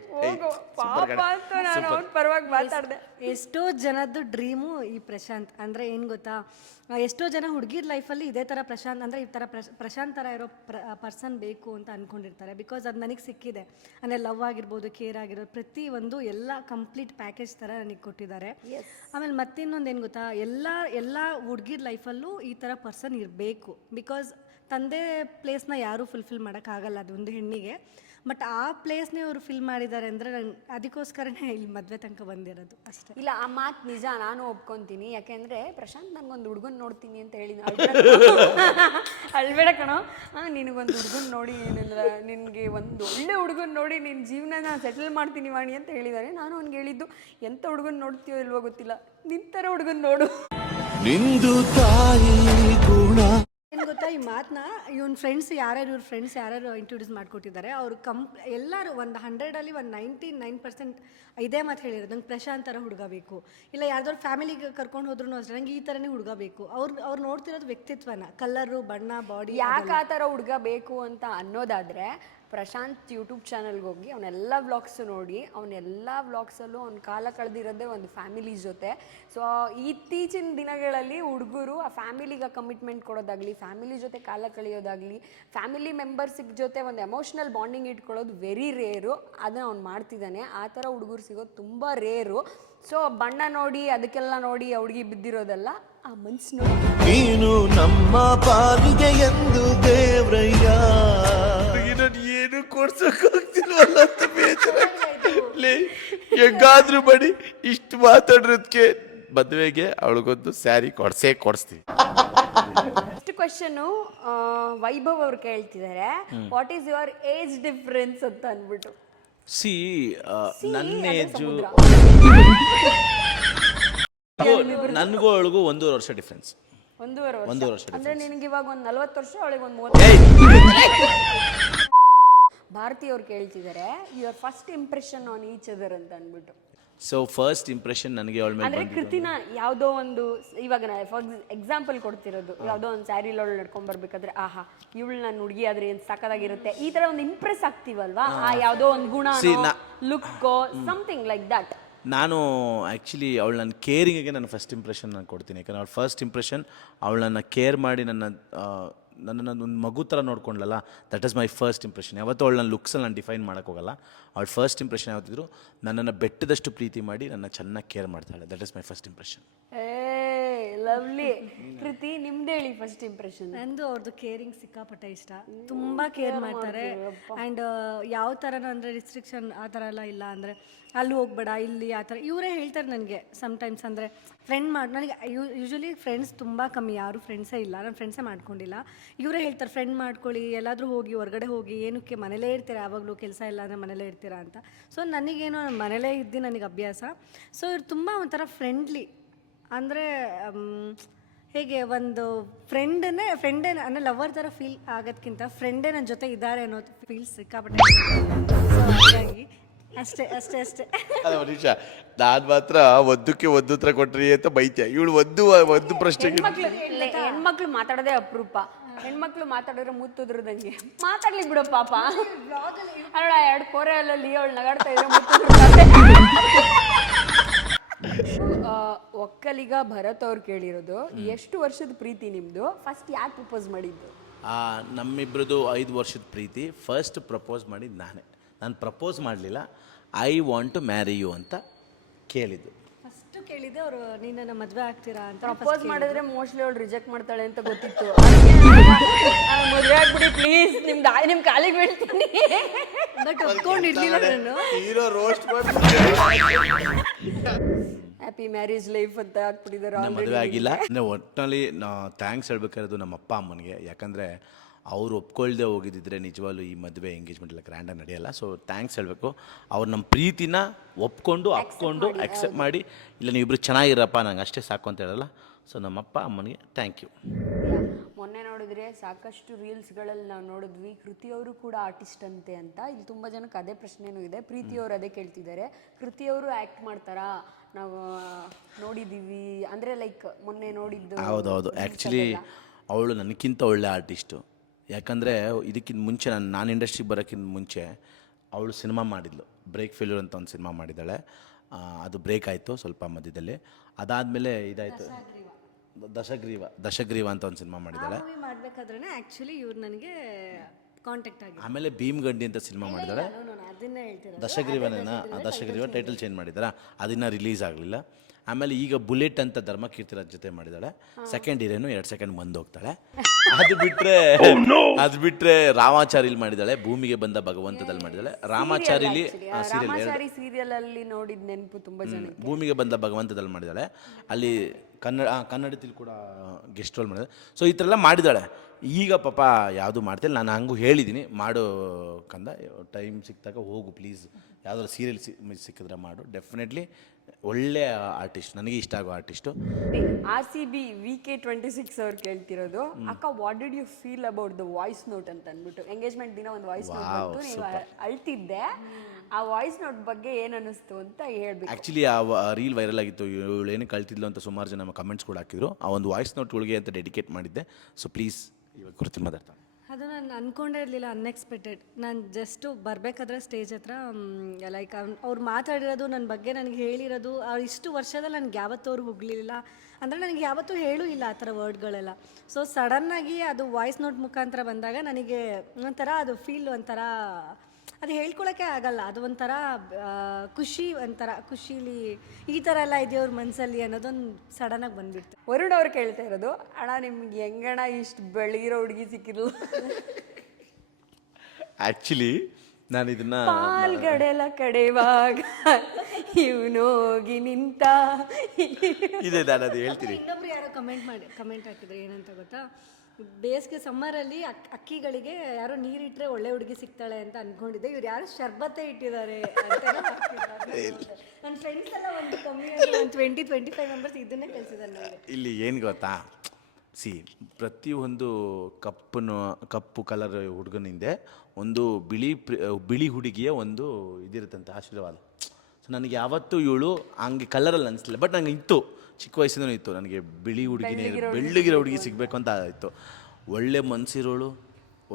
much. ಎಷ್ಟೋ ಜನದ್ದು ಡ್ರೀಮು ಈ ಪ್ರಶಾಂತ್. ಅಂದರೆ ಏನು ಗೊತ್ತಾ, ಎಷ್ಟೋ ಜನ ಹುಡುಗಿರ ಲೈಫಲ್ಲಿ ಇದೇ ಥರ ಪ್ರಶಾಂತ್, ಅಂದರೆ ಈ ಥರ ಪ್ರಶಾಂತ್ ಥರ ಇರೋ ಪರ್ಸನ್ ಬೇಕು ಅಂತ ಅಂದ್ಕೊಂಡಿರ್ತಾರೆ. ಬಿಕಾಸ್ ಅದು ನನಗೆ ಸಿಕ್ಕಿದೆ. ಅಂದರೆ ಲವ್ ಆಗಿರ್ಬೋದು, ಕೇರ್ ಆಗಿರೋದು, ಪ್ರತಿಯೊಂದು ಎಲ್ಲ ಕಂಪ್ಲೀಟ್ ಪ್ಯಾಕೇಜ್ ಥರ ನನಗೆ ಕೊಟ್ಟಿದ್ದಾರೆ. ಆಮೇಲೆ ಮತ್ತಿನ್ನೊಂದು ಏನು ಗೊತ್ತಾ, ಎಲ್ಲ ಹುಡುಗಿರ ಲೈಫಲ್ಲೂ ಈ ಥರ ಪರ್ಸನ್ ಇರಬೇಕು. ಬಿಕಾಸ್ ತಂದೆ ಪ್ಲೇಸ್ನ ಯಾರೂ ಫುಲ್ಫಿಲ್ ಮಾಡೋಕ್ಕಾಗಲ್ಲ ಅದೊಂದು ಹೆಣ್ಣಿಗೆ. ಬಟ್ ಆ ಪ್ಲೇಸ್ನೇ ಅವರು ಫಿಲ್ ಮಾಡಿದ್ದಾರೆ ಅಂದರೆ ಅದಕ್ಕೋಸ್ಕರನೇ ಇಲ್ಲಿ ಮದುವೆ ತನಕ ಬಂದಿರೋದು ಅಷ್ಟೇ. ಇಲ್ಲ, ಆ ಮಾತು ನಿಜ, ನಾನು ಒಪ್ಕೊತೀನಿ. ಯಾಕೆಂದರೆ ಪ್ರಶಾಂತ್ ನನಗೊಂದು ಹುಡುಗನ ನೋಡ್ತೀನಿ ಅಂತ ಹೇಳಿ ಅಳ್ಬೇಡ ಕಣೋ, ನಿನಗೊಂದು ಹುಡುಗನ ನೋಡಿ, ನಿನಗೆ ಒಂದು ಒಳ್ಳೆ ಹುಡುಗನ ನೋಡಿ ನಿನ್ನ ಜೀವನನ ಸೆಟಲ್ ಮಾಡ್ತೀನಿ ವಾಣಿ ಅಂತ ಹೇಳಿದ್ದಾರೆ. ನಾನು ಅವ್ನಿಗೆ ಹೇಳಿದ್ದು, ಎಂಥ ಹುಡುಗನ ನೋಡ್ತೀಯೋ ಇಲ್ವೋ ಗೊತ್ತಿಲ್ಲ, ನಿನ್ನ ಥರ ಹುಡುಗನ ನೋಡು. ಏನು ಗೊತ್ತಾ, ಈ ಮಾತನ್ನ ಇವ್ರ ಫ್ರೆಂಡ್ಸ್ ಯಾರ್ಯಾರು ಇಂಟ್ರೊಡ್ಯೂಸ್ ಮಾಡಿಕೊಟ್ಟಿದ್ದಾರೆ ಅವರು ಎಲ್ಲರೂ ಒಂದು 100ಅಲ್ಲಿ ಒಂದು 99% ಇದೇ ಮಾತು ಹೇಳಿರೋದು, ನಂಗೆ ಪ್ರಶಾಂತ್ ಥರ ಹುಡುಗ ಬೇಕು. ಇಲ್ಲ ಯಾರ್ದಾದ್ರು ಫ್ಯಾಮಿಲಿಗೆ ಕರ್ಕೊಂಡು ಹೋದ್ರೂ ಅಷ್ಟೇ, ನಂಗೆ ಈ ಥರನೇ ಹುಡುಗ ಬೇಕು. ಅವ್ರು ನೋಡ್ತಿರೋದು ವ್ಯಕ್ತಿತ್ವನ, ಕಲರು, ಬಣ್ಣ, ಬಾಡಿ. ಯಾಕೆ ಆ ಥರ ಹುಡುಗ ಬೇಕು ಅಂತ ಅನ್ನೋದಾದರೆ, ಪ್ರಶಾಂತ್ ಯೂಟ್ಯೂಬ್ ಚಾನಲ್ಗೆ ಹೋಗಿ ಅವನೆಲ್ಲ ವ್ಲಾಗ್ಸು ನೋಡಿ, ಅವನೆಲ್ಲ ವ್ಲಾಗ್ಸಲ್ಲೂ ಅವ್ನ ಕಾಲ ಕಳೆದಿರೋದೇ ಒಂದು ಫ್ಯಾಮಿಲಿ ಜೊತೆ. ಸೊ ಇತ್ತೀಚಿನ ದಿನಗಳಲ್ಲಿ ಹುಡುಗರು ಆ ಫ್ಯಾಮಿಲಿಗೆ ಕಮಿಟ್ಮೆಂಟ್ ಕೊಡೋದಾಗಲಿ, ಫ್ಯಾಮಿಲಿ ಜೊತೆ ಕಾಲ ಕಳೆಯೋದಾಗಲಿ, ಫ್ಯಾಮಿಲಿ ಮೆಂಬರ್ಸಿಗೆ ಜೊತೆ ಒಂದು ಎಮೋಷ್ನಲ್ ಬಾಂಡಿಂಗ್ ಇಟ್ಕೊಳ್ಳೋದು ವೆರಿ ರೇರು. ಅದನ್ನು ಅವ್ನು ಮಾಡ್ತಿದ್ದಾನೆ. ಆ ಥರ ಹುಡುಗರು ಸಿಗೋದು ತುಂಬ ರೇರು. ಸೊ ಬಣ್ಣ ನೋಡಿ ಅದಕ್ಕೆಲ್ಲ ನೋಡಿ ಆ ಹುಡುಗಿ ಬಿದ್ದಿರೋದಲ್ಲ, ಆ ಮನ್ಸು ನೋಡಿ. ನೀನು ನಮ್ಮ ಪಾಲಿಗೆ ಎಂದು ದೇವ್ರಯ್ಯ, ಏನು ಕೊಡ್ಸೋಕ್ಕಾಗ್ತಿಲ್ವಲ್ಲ ಅಂತ ಬೇಜಾರ. ಹೆಂಗಾದ್ರೂ ಮಾಡಿ ಇಷ್ಟು ಮಾತಾಡೋದಕ್ಕೆ ಮದುವೆಗೆ ಅವಳಿಗೊಂದು ಸ್ಯಾರಿ ಕೊಡಿಸ್ತೀವಿ. ನೆಕ್ಸ್ಟ್ ಕ್ವೆಶನು ವೈಭವ್ ಅವ್ರು ಕೇಳ್ತಿದ್ದಾರೆ, what is your age difference ಅಂತ ಅಂದ್ಬಿಟ್ಟು. ಸಿ ನನ್ನ ಏಜು ನನಗೂ ಅವಳಿಗೂ 1.5 ವರ್ಷ ಡಿಫ್ರೆನ್ಸ್. 1.5 ವರ್ಷ ಅಂದ್ರೆ ನಿನಗೆ ಇವಾಗ ಒಂದು 40 ವರ್ಷ ಅವಳಿಗೆ ಒಂದು 30. ಭಾರತಿ ಅವ್ರು ಕೇಳ್ತಿದ್ದಾರೆ your first impression on each other ಅಂತ ಅಂದ್ಬಿಟ್ಟು. ಸೊ ಫಸ್ಟ್ ಇಂಪ್ರೆಷನ್ ನನಗೆ ಅವಳ ಮೇಲೆ ಅಂದ್ರೆ ಕೃತಿನ ಯಾವುದೋ ಒಂದು ಇವಾಗ ಫಾರ್ ಎಕ್ಸಾಂಪಲ್ ಕೊಡ್ತಿರೋದು ಯಾವುದೋ ಒಂದು ಸ್ಯಾರಿಲ್ ಅವಳು ನಡ್ಕೊಂಡ್ ಬರ್ಬೇಕಾದ್ರೆ ಆಹಾ ಇವಳು ನಾನು ಹುಡುಗಿ ಆದ್ರೆ ಏನ್ ಸಾಕಾಗಿರುತ್ತೆ ಈ ತರ ಒಂದು ಇಂಪ್ರೆಸ್ ಆಗ್ತೀವಲ್ವಾ ಆ ಯಾವುದೋ ಒಂದು ಗುಣ ಲುಕ್ ಸಮಥಿಂಗ್ ಲೈಕ್ ದಟ್. ನಾನು ಆ್ಯಕ್ಚುಲಿ ಅವಳು ನನ್ನ ಕೇರಿಂಗಿಗೆ ನನ್ನ ಫಸ್ಟ್ ಇಂಪ್ರೆಷನ್ ನಾನು ಕೊಡ್ತೀನಿ. ಯಾಕಂದ್ರೆ ಅವಳ ಫಸ್ಟ್ ಇಂಪ್ರೆಷನ್ ಅವಳು ನನ್ನ ಕೇರ್ ಮಾಡಿ ನನ್ನನ್ನು ಒಂದು ಮಗು ಥರ ನೋಡ್ಕೊಂಡ್ಲಲ್ಲ, that is my first impression. ಯಾವತ್ತೂ ಅವಳು ನನ್ನ ಲುಕ್ಸಲ್ಲಿ ನಾನು ಡಿಫೈನ್ ಮಾಡೋಕ್ಕೋಗಲ್ಲ. ಅವಳ ಫಸ್ಟ್ ಇಂಪ್ರೆಷನ್ ಯಾವತ್ತಿದ್ರು ನನ್ನನ್ನು ಬೆಟ್ಟದಷ್ಟು ಪ್ರೀತಿ ಮಾಡಿ ನನ್ನ ಚೆನ್ನಾಗಿ ಕೇರ್ ಮಾಡ್ತಾಳೆ. That is my first impression. Lovely. ಕೃತಿ ನಿಮ್ದು ಹೇಳಿ ಫಸ್ಟ್ ಇಂಪ್ರೆಷನ್. ನಂದು ಅವ್ರದ್ದು ಕೇರಿಂಗ್ ಸಿಕ್ಕಾಪಟ್ಟೆ ಇಷ್ಟ, ತುಂಬ ಕೇರ್ ಮಾಡ್ತಾರೆ. ಆ್ಯಂಡ್ ಯಾವ ಥರನೂ ಅಂದರೆ ರಿಸ್ಟ್ರಿಕ್ಷನ್ ಆ ಥರ ಎಲ್ಲ ಇಲ್ಲ. ಅಂದರೆ ಅಲ್ಲಿ ಹೋಗ್ಬೇಡ ಇಲ್ಲಿ ಆ ಥರ ಇವರೇ ಹೇಳ್ತಾರೆ ನನಗೆ ಸಮ್ಟೈಮ್ಸ್. ಅಂದರೆ ಫ್ರೆಂಡ್ ಮಾಡಿ ನನಗೆ ಯೂಶ್ವಲಿ ಫ್ರೆಂಡ್ಸ್ ತುಂಬ ಕಮ್ಮಿ, ಯಾರು ಫ್ರೆಂಡ್ಸೇ ಇಲ್ಲ, ನಾನು ಫ್ರೆಂಡ್ಸೇ ಮಾಡ್ಕೊಂಡಿಲ್ಲ. ಇವರೇ ಹೇಳ್ತಾರೆ ಫ್ರೆಂಡ್ ಮಾಡ್ಕೊಳ್ಳಿ, ಎಲ್ಲಾದರೂ ಹೋಗಿ ಹೊರಗಡೆ ಹೋಗಿ, ಏನಕ್ಕೆ ಮನೇಲೇ ಇರ್ತೀರಾ ಯಾವಾಗಲೂ, ಕೆಲಸ ಇಲ್ಲ ಅಂದರೆ ಮನೇಲೇ ಇರ್ತೀರಾ ಅಂತ. ಸೊ ನನಗೇನೋ ಮನೇಲೇ ಇದ್ದು ನನಗೆ ಅಭ್ಯಾಸ. ಸೊ ಇವ್ರು ತುಂಬ ಒಂಥರ ಫ್ರೆಂಡ್ಲಿ. ಅಂದರೆ ಹೇಗೆ ಒಂದು ಫ್ರೆಂಡೇ ಅಂದರೆ ಲವರ್ ಥರ ಫೀಲ್ ಆಗೋದಕ್ಕಿಂತ ಫ್ರೆಂಡೇ ನನ್ನ ಜೊತೆ ಇದ್ದಾರೆ ಅನ್ನೋದು ಫೀಲ್ ಸಿಕ್ಕಾಪಟ್ಟೆ. ಸೊ ಹಾಗಾಗಿ ಅಷ್ಟೇ ಅಷ್ಟೇ ಅಷ್ಟೇ. ಮನುಷ್ಯ ನಾನು ಮಾತ್ರ ಒದ್ದಕ್ಕೆ ಒಂದು ಉತ್ತರ ಕೊಟ್ರಿ ಅಂತ ಬೈತೆ ಇವಳು ಒಂದು ಪ್ರಶ್ನೆಗೆ. ಹೆಣ್ಮಕ್ಳು ಮಾತಾಡೋದೇ ಅಪರೂಪ. ಹೆಣ್ಮಕ್ಳು ಮಾತಾಡಿದ್ರೆ ಮುತ್ತುದ್ರದಂಗೆ ಮಾತಾಡ್ಲಿ ಬಿಡೋ ಪಾಪ. ಅಲ್ಲ 2 ಕೋರೆಯಲ್ಲಿ ಅವಳು ನಗಾಡ್ತಾ ಇದ್ರೆ ಒಕ್ಕಲಿಗ ಭರತ್ ಅವ್ರು ಕೇಳಿರೋದು ಎಷ್ಟು ವರ್ಷದ ಪ್ರೀತಿ ನಿಮ್ದು, ಫಸ್ಟ್ ಯಾಕೆ ಪ್ರಪೋಸ್ ಮಾಡಿದ್ದು? ನಮ್ಮಿಬ್ರದ್ದು 5 ವರ್ಷದ ಪ್ರೀತಿ. ಫಸ್ಟ್ ಪ್ರಪೋಸ್ ಮಾಡಿದ್ದು ನಾನೇ. ನಾನು ಪ್ರಪೋಸ್ ಮಾಡಲಿಲ್ಲ, I want to marry you ಅಂತ ಕೇಳಿದ್ದು. ಫಸ್ಟು ಕೇಳಿದ್ದೆ ಅವರು, ನೀನು ನನ್ನ ಮದುವೆ ಆಗ್ತೀರಾ ಅಂತ. ಪ್ರಪೋಸ್ ಮಾಡಿದ್ರೆ ಮೋಸ್ಟ್ಲಿ ಅವಳು ರಿಜೆಕ್ಟ್ ಮಾಡ್ತಾಳೆ ಅಂತ ಗೊತ್ತಿತ್ತು. ಮದುವೆ ಆಗ್ಬಿಡಿ ಪ್ಲೀಸ್, ನಿಮ್ ಕಾಲಿಗೆ ಬೀಳ್ತೀನಿ. ಬಟ್ ಒಪ್ಕೊಂಡಿರ್ಲಿಲ್ಲ ನಾನು. ಹ್ಯಾಪಿ ಮ್ಯಾರೇಜ್ ಲೈಫ್ ಅಂತ ಹಾಕ್ಬಿಟ್ಟಿದ್ದಾರೆ. ಮದುವೆ ಆಗಿಲ್ಲ. ಅಂದರೆ ಒಟ್ಟಿನಲ್ಲಿ ಥ್ಯಾಂಕ್ಸ್ ಹೇಳ್ಬೇಕಾಗಿರೋದು ನಮ್ಮ ಅಪ್ಪ ಅಮ್ಮನಿಗೆ. ಯಾಕಂದರೆ ಅವ್ರು ಒಪ್ಕೊಳ್ದೆ ಹೋಗಿದ್ದಿದ್ರೆ ನಿಜವಾಗ್ಲೂ ಈ ಮದುವೆ ಎಂಗೇಜ್ಮೆಂಟ್ ಎಲ್ಲ ಗ್ರ್ಯಾಂಡಾಗಿ ನಡೆಯಲ್ಲ. ಸೊ ಥ್ಯಾಂಕ್ಸ್ ಹೇಳಬೇಕು. ಅವ್ರು ನಮ್ಮ ಪ್ರೀತಿನ ಒಪ್ಕೊಂಡು ಅಕ್ಸೆಪ್ಟ್ ಮಾಡಿ, ಇಲ್ಲ ನೀವಿಬ್ರು ಚೆನ್ನಾಗಿರಪ್ಪ ನಂಗೆ ಅಷ್ಟೇ ಸಾಕು ಅಂತ ಹೇಳಲ್ಲ. ಸೊ ನಮ್ಮಪ್ಪ ಅಮ್ಮನಿಗೆ ಥ್ಯಾಂಕ್ ಯು. ಮೊನ್ನೆ ನೋಡಿದ್ರೆ ಸಾಕಷ್ಟು ರೀಲ್ಸ್ಗಳಲ್ಲಿ ನಾವು ನೋಡಿದ್ವಿ ಕೃತಿಯವರು ಕೂಡ ಆರ್ಟಿಸ್ಟ್ ಅಂತೆ ಅಂತ. ಇಲ್ಲಿ ತುಂಬ ಜನಕ್ಕೆ ಅದೇ ಪ್ರಶ್ನೆನೂ ಇದೆ. ಪ್ರೀತಿಯವರು ಅದೇ ಕೇಳ್ತಿದ್ದಾರೆ, ಕೃತಿಯವರು ಆ್ಯಕ್ಟ್ ಮಾಡ್ತಾರಾ? ನಾವು ನೋಡಿದ್ದೀವಿ ಅಂದರೆ ಲೈಕ್ ಮೊನ್ನೆ ನೋಡಿದ್ದು. ಹೌದೌದು. ಆ್ಯಕ್ಚುಲಿ ಅವಳು ನನಗಿಂತ ಒಳ್ಳೆ ಆರ್ಟಿಸ್ಟು. ಯಾಕಂದರೆ ಇದಕ್ಕಿಂತ ಮುಂಚೆ ನಾನು ಇಂಡಸ್ಟ್ರಿಗೆ ಬರೋಕ್ಕಿಂತ ಮುಂಚೆ ಅವಳು ಸಿನಿಮಾ ಮಾಡಿದ್ಲು, ಬ್ರೇಕ್ ಫೇಲ್ಯೂರ್ ಅಂತ ಒಂದು ಸಿನಿಮಾ ಮಾಡಿದ್ದಾಳೆ. ಅದು ಬ್ರೇಕ್ ಆಯಿತು ಸ್ವಲ್ಪ ಮಧ್ಯದಲ್ಲಿ. ಅದಾದಮೇಲೆ ಇದಾಯಿತು, ದಶಗ್ರೀವ ಅಂತ ಒಂದು ಸಿನಿಮಾ ಮಾಡಿದ್ದಾಳೆ. ಮಾಡಬೇಕಾದ್ರೆ ಆ್ಯಕ್ಚುಲಿ ಇವ್ರು ನನಗೆ ಕಾಂಟ್ಯಾಕ್ಟ್ ಆಗಿ. ಆಮೇಲೆ ಭೀಮ್ಗಂಡಿ ಅಂತ ಸಿನಿಮಾ ಮಾಡಿದ್ದಾಳೆ. ಅದನ್ನೇ ಹೇಳ್ತೀರಾ? ದಶಗ್ರೀವ ಟೈಟಲ್ ಚೇಂಜ್ ಮಾಡಿದಾರ, ಅದನ್ನು ರಿಲೀಸ್ ಆಗಲಿಲ್ಲ. ಆಮೇಲೆ ಈಗ ಬುಲೆಟ್ ಅಂತ ಧರ್ಮಕೀರ್ತಿರಾಜ್ ಜೊತೆ ಮಾಡಿದ್ದಾಳೆ. ಸೆಕೆಂಡ್ ಹೀರೋನು 2 ಸೆಕೆಂಡ್ ಬಂದು ಹೋಗ್ತಾಳೆ. ಅದು ಬಿಟ್ಟರೆ ರಾಮಾಚಾರಿಲಿ ಮಾಡಿದ್ದಾಳೆ, ಭೂಮಿಗೆ ಬಂದ ಭಗವಂತದಲ್ಲಿ ಮಾಡಿದ್ದಾಳೆ. ರಾಮಾಚಾರಿಲಿ ಸೀರಿಯಲ್ ಅಲ್ಲಿ ನೋಡಿದ ನೆನಪು ತುಂಬ ಜನ. ಭೂಮಿಗೆ ಬಂದ ಭಗವಂತದಲ್ಲಿ ಮಾಡಿದ್ದಾಳೆ. ಅಲ್ಲಿ ಕನ್ನಡದಲ್ಲಿ ಕೂಡ ಗೆಸ್ಟ್ ರೋಲ್ ಮಾಡಿದ್ದಾಳೆ. ಸೊ ಈ ಥರ ಎಲ್ಲ ಮಾಡಿದ್ದಾಳೆ. ಈಗ ಪಾಪ ಯಾವುದು ಮಾಡ್ತಿಲ್ಲ. ನಾನು ಹಂಗೂ ಹೇಳಿದ್ದೀನಿ, ಮಾಡು ಕಂದ, ಟೈಮ್ ಸಿಕ್ಕಿದಾಗ ಹೋಗು ಪ್ಲೀಸ್, ಯಾವುದಾದ್ರು ಸೀರಿಯಲ್ ಸಿಕ್ಕಿದ್ರೆ ಮಾಡು. ಡೆಫಿನೆಟ್ಲಿ ಒಳ್ಳೆ ಆರ್ಟಿಸ್ಟ್, ನನಗೆ ಇಷ್ಟ ಆಗೋ ಆರ್ಟಿಸ್ಟು. RCB VK26 ಅವ್ರು ಕೇಳ್ತಿರೋದು, ಅಕ್ಕ what did you feel about the voice note ಅಂತ ಅಂದ್ಬಿಟ್ಟು. ಎಂಗೇಜ್ಮೆಂಟ್ ದಿನ ಒಂದು ವಾಯ್ಸ್ ನೋಟ್ ಬಂತು, ನೀವು ಅಳ್ತಿದ್ದೆ. ಆ ವಾಯ್ಸ್ ನೋಟ್ ಬಗ್ಗೆ ಏನು ಅನ್ನಿಸ್ತು ಅಂತ ಹೇಳ್ಬೇಕು. ಆ್ಯಕ್ಚುಲಿ ಆ ರೀಲ್ ವೈರಲ್ ಆಗಿತ್ತು, ಇವಳು ಏನಕ್ಕೆ ಕಳ್ತಿದ್ಲು ಅಂತ ಸುಮಾರು ಜನ ಕಮೆಂಟ್ಸ್ ಕೂಡ ಹಾಕಿದ್ರು. ಆ ಒಂದು ವಾಯ್ಸ್ ನೋಟ್ಗಳಿಗೆ ಅಂತ ಡೆಡಿಕೇಟ್ ಮಾಡಿದ್ದೆ. ಸೊ ಪ್ಲೀಸ್ ಇವಾಗ ಕುರಿತು ಮಾತಾಡ್ತಾನೆ. ಅದು ನಾನು ಅಂದ್ಕೊಂಡೇ ಇರಲಿಲ್ಲ, ಅನ್ಎಕ್ಸ್ಪೆಕ್ಟೆಡ್. ನಾನು ಜಸ್ಟು ಬರಬೇಕಾದ್ರೆ ಸ್ಟೇಜ್ ಹತ್ರ ಲೈಕ್ ಅವ್ರು ಮಾತಾಡಿರೋದು ನನ್ನ ಬಗ್ಗೆ, ನನಗೆ ಹೇಳಿರೋದು, ಇಷ್ಟು ವರ್ಷದಲ್ಲಿ ನನಗೆ ಯಾವತ್ತೂ ಅವ್ರು ಹೋಗಲಿಲ್ಲ. ಅಂದರೆ ನನಗೆ ಯಾವತ್ತೂ ಹೇಳೂ ಇಲ್ಲ ಆ ಥರ ವರ್ಡ್ಗಳೆಲ್ಲ. ಸೊ ಸಡನ್ನಾಗಿ ಅದು ವಾಯ್ಸ್ ನೋಟ್ ಮುಖಾಂತರ ಬಂದಾಗ ನನಗೆ ಒಂಥರ ಅದು ಫೀಲ್ ಒಂಥರ ಅದು ಹೇಳ್ಕೊಳಕ್ಕೆ ಆಗಲ್ಲ. ಅದು ಒಂಥರ ಖುಷಿ, ಒಂಥರ ಖುಷಿಲಿ ಈ ಥರ ಎಲ್ಲ ಇದೆಯೋ ಅವ್ರ ಮನಸ್ಸಲ್ಲಿ ಅನ್ನೋದೊಂದು ಸಡನ್ನಾಗಿ ಬಂದ್ಬಿಡ್ತು. ವರುಣ್ ಅವ್ರು ಕೇಳ್ತಾ ಇರೋದು, ಅಣ್ಣ ನಿಮ್ಗೆ ಹೆಂಗಣ್ಣ ಇಷ್ಟು ಬೆಳಗಿರೋ ಹುಡುಗಿ ಸಿಕ್ಕಿದ್ಲು? ಆ್ಯಕ್ಚುಲಿ ನಾನು ಇದನ್ನ ಪಾಲ್ಗಡೆಲ್ಲ ಕಡೆವಾಗ ಇವನೋಗಿ ನಿಂತ ಇದೆ, ನಾನು ಅದು ಹೇಳ್ತೀನಿ. ಇನ್ನೊಬ್ರು ಯಾರೋ ಕಮೆಂಟ್ ಹಾಕಿದ್ರು, ಏನಂತ ಗೊತ್ತಾ, ಬೇಸಿಗೆ ಸಮ್ಮರಲ್ಲಿ ಅಕ್ಕಿಗಳಿಗೆ ಯಾರೋ ನೀರಿಟ್ರೆ ಒಳ್ಳೆ ಹುಡುಗಿ ಸಿಗ್ತಾಳೆ ಅಂತ ಅನ್ಕೊಂಡಿದ್ದೆ, ಇವ್ರು ಯಾರು ಶರ್ಬತ್ತೆ ಇಟ್ಟಿದ್ದಾರೆ ಅಂತೆಲ್ಲ ನನ್ನ ಫ್ರೆಂಡ್ಸ್ ಎಲ್ಲ ಒಂದು ಕಮ್ಮಿ ಒಂದು 20-25 ಮೆಂಬರ್ಸ್ ಇದನ್ನೇ ಕಳಿಸಿದ್ದಾರೆ ನನಗೆ. ಇಲ್ಲಿ ಏನು ಗೊತ್ತಾ, ಪ್ರತಿಯೊಂದು ಕಪ್ಪು ಕಲರ್ ಹುಡುಗನ ಹಿಂದೆ ಒಂದು ಬಿಳಿ ಹುಡುಗಿಯ ಒಂದು ಇದಿರುತ್ತಂತೆ ಆಶೀರ್ವಾದ. ಸೊ ನನಗೆ ಯಾವತ್ತೂ ಇವಳು ಹಂಗೆ ಕಲರಲ್ಲಿ ಅನಿಸ್ಲಿಲ್ಲ, ಬಟ್ ನನಗೆ ಇತ್ತು, ಚಿಕ್ಕ ವಯಸ್ಸಿಂದನೂ ಇತ್ತು ನನಗೆ ಬಿಳಿ ಹುಡುಗಿನೇ ಬೆಳ್ಳಗಿರೋ ಹುಡುಗಿ ಸಿಗಬೇಕು ಅಂತ ಇತ್ತು. ಒಳ್ಳೆ ಮನಸ್ಸಿರೋಳು,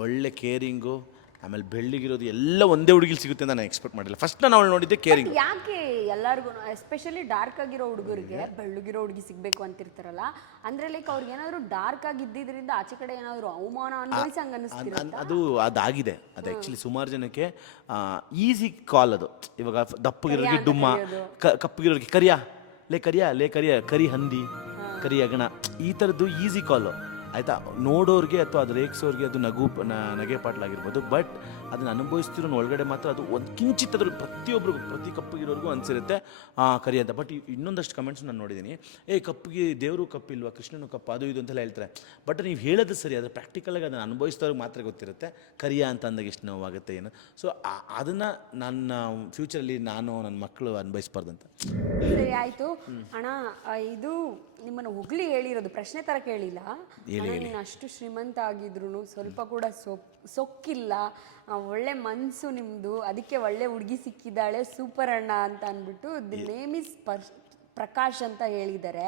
ಒಳ್ಳೆ ಕೇರಿಂಗು, ಆಮೇಲೆ ಬೆಳ್ಳಿಗಿರೋದು ಎಲ್ಲ ಒಂದೇ ಹುಡುಗಿಲಿ ಸಿಗುತ್ತೆ ಅಂತ ನಾನು ಎಕ್ಸ್ಪೆಕ್ಟ್ ಮಾಡಿಲ್ಲ. ಫಸ್ಟ್ ನಾನು ಅವಳು ನೋಡಿದ್ದೆ ಕೇರಿಂಗ್. ಯಾಕೆ ಎಲ್ಲರಿಗೂ ಎಸ್ಪೆಷಲಿ ಡಾರ್ಕ್ ಆಗಿರೋ ಹುಡುಗರಿಗೆ ಬೆಳ್ಳಗಿರೋ ಹುಡುಗಿ ಸಿಗಬೇಕು ಅಂತಿರ್ತಾರಲ್ಲ, ಅಂದ್ರೆ ಲೈಕ್ ಅವ್ರಿಗೆ ಏನಾದ್ರು ಡಾರ್ಕ್ ಆಗಿ ಇದ್ದಿದ್ರಿಂದ ಆಚೆ ಕಡೆ ಏನಾದ್ರು ಅವಮಾನ ಅನುಭವಿಸಿ ಹಂಗೆ ಅನಿಸ್ತಿರುತ್ತೆ. ಅದಾಗಿದೆ. ಅದು ಆ್ಯಕ್ಚುಲಿ ಸುಮಾರು ಜನಕ್ಕೆ ಈಸಿ ಕಾಲ್ ಅದು. ಇವಾಗ ದಪ್ಪಗಿರೋರಿಗೆ ಡುಮ್ಮ, ಕಪ್ಪಗಿರೋರಿಗೆ ಕರಿಯ ಕರಿ ಹಂದಿ, ಕರಿ ಅಗಣ, ಈ ಥರದ್ದು ಈಸಿ ಕಾಲು ಆಯಿತಾ. ನೋಡೋರಿಗೆ ಅಥವಾ ಅದು ರೇಗಿಸೋರಿಗೆ ಅದು ನಗೆ ಪಾಟ್ಲಾಗಿರ್ಬೋದು, ಬಟ್ ಅದನ್ನು ಅನುಭವಿಸ್ತಿರೋ ಒಳಗಡೆ ಮಾತ್ರ ಅದು ಒಂದು ಕಿಂಚಿತ್ ಅದ್ರ ಪ್ರತಿ ಕಪ್ಪಗಿರೋರಿಗೂ ಅನಿಸಿರುತ್ತೆ ಕರಿ ಅಂತ. ಬಟ್ ಇನ್ನೊಂದಷ್ಟು ಕಮೆಂಟ್ಸ್ ನಾನು ನೋಡಿದ್ದೀನಿ, ಕಪ್ಪಿಗೆ ದೇವರು ಕಪ್ಪಿಲ್ವಾ, ಕೃಷ್ಣನು ಕಪ್ಪು, ಅದು ಇದು ಅಂತೆಲ್ಲ ಹೇಳ್ತಾರೆ. ಬಟ್ ನೀವು ಹೇಳೋದು ಸರಿ, ಅದು ಪ್ರಾಕ್ಟಿಕಲಾಗಿ ಅದನ್ನು ಅನುಭವಿಸಿದವ್ರಿಗೆ ಮಾತ್ರ ಗೊತ್ತಿರುತ್ತೆ ಕರಿಯ ಅಂತ ಅಂದಾಗ ಎಷ್ಟು ನೋವಾಗುತ್ತೆ ಏನು. ಸೊ ಅದನ್ನು ನನ್ನ ಫ್ಯೂಚರಲ್ಲಿ ನಾನು ನನ್ನ ಮಕ್ಕಳು ಅನುಭವಿಸ್ಬಾರ್ದಂತ. ಸರಿ ಆಯಿತು ಅಣ್ಣ, ಇದು ನಿಮ್ಮನ್ನು ಹೊಗಳಿ ಹೇಳಿರೋದು ಪ್ರಶ್ನೆ ಥರ ಕೇಳಿಲ್ಲ. ನೀನು ಅಷ್ಟು ಶ್ರೀಮಂತ ಆಗಿದ್ರು ಸ್ವಲ್ಪ ಕೂಡ ಸೊಕ್ಕಿಲ್ಲ, ಒಳ್ಳೆ ಮನಸ್ಸು ನಿಮ್ಮದು, ಅದಕ್ಕೆ ಒಳ್ಳೆ ಹುಡುಗಿ ಸಿಕ್ಕಿದ್ದಾಳೆ, ಸೂಪರ್ ಅಣ್ಣ ಅಂತ ಅಂದ್ಬಿಟ್ಟು ದಿ ನೇಮ್ ಇಸ್ ಪ್ರಕಾಶ್ ಅಂತ ಹೇಳಿದ್ದಾರೆ.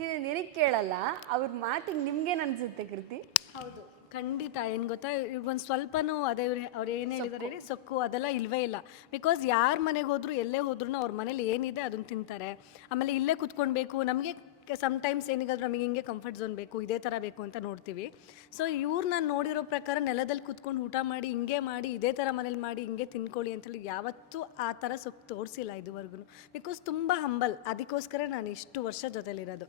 ಇದು ನಿನಗೆ ಕೇಳಲ್ಲ, ಅವ್ರ ಮಾತಿಗೆ ನಿಮ್ಗೇನು ಅನಿಸುತ್ತೆ ಕೃತಿ? ಹೌದು, ಖಂಡಿತ. ಏನು ಗೊತ್ತಾ, ಇವ್ರಿಗೊಂದು ಸ್ವಲ್ಪನೂ ಅದೇ ಅವ್ರು ಏನು ಹೇಳಿದಾರೆ ಹೇಳಿ, ಸೊಕ್ಕು ಅದೆಲ್ಲ ಇಲ್ಲವೇ ಇಲ್ಲ. ಬಿಕಾಸ್ ಯಾರ ಮನೆಗೆ ಹೋದ್ರು ಎಲ್ಲೇ ಹೋದ್ರೂ ಅವ್ರ ಮನೇಲಿ ಏನಿದೆ ಅದನ್ನು ತಿಂತಾರೆ. ಆಮೇಲೆ ಇಲ್ಲೇ ಕುತ್ಕೊಳ್ಬೇಕು, ನಮಗೆ ಸಮ್ಟೈಮ್ಸ್ ಏನಿಗಾದ್ರೂ ನಮಗೆ ಹಿಂಗೆ ಕಂಫರ್ಟ್ ಝೋನ್ ಬೇಕು, ಇದೇ ಥರ ಬೇಕು ಅಂತ ನೋಡ್ತೀವಿ. ಸೊ ಇವ್ರನ್ನ ನೋಡಿರೋ ಪ್ರಕಾರ ನೆಲದಲ್ಲಿ ಕುತ್ಕೊಂಡು ಊಟ ಮಾಡಿ, ಹಿಂಗೆ ಮಾಡಿ, ಇದೇ ಥರ ಮನೇಲಿ ಮಾಡಿ, ಹಿಂಗೆ ತಿನ್ಕೊಳ್ಳಿ ಅಂತೇಳಿ ಯಾವತ್ತೂ ಆ ಥರ ಸೊಕ್ಕು ತೋರಿಸಿಲ್ಲ ಇದುವರೆಗೂ. ಬಿಕಾಸ್ ತುಂಬ ಹಂಬಲ್, ಅದಕ್ಕೋಸ್ಕರ ನಾನು ಇಷ್ಟು ವರ್ಷ ಜೊತೆಲಿರೋದು.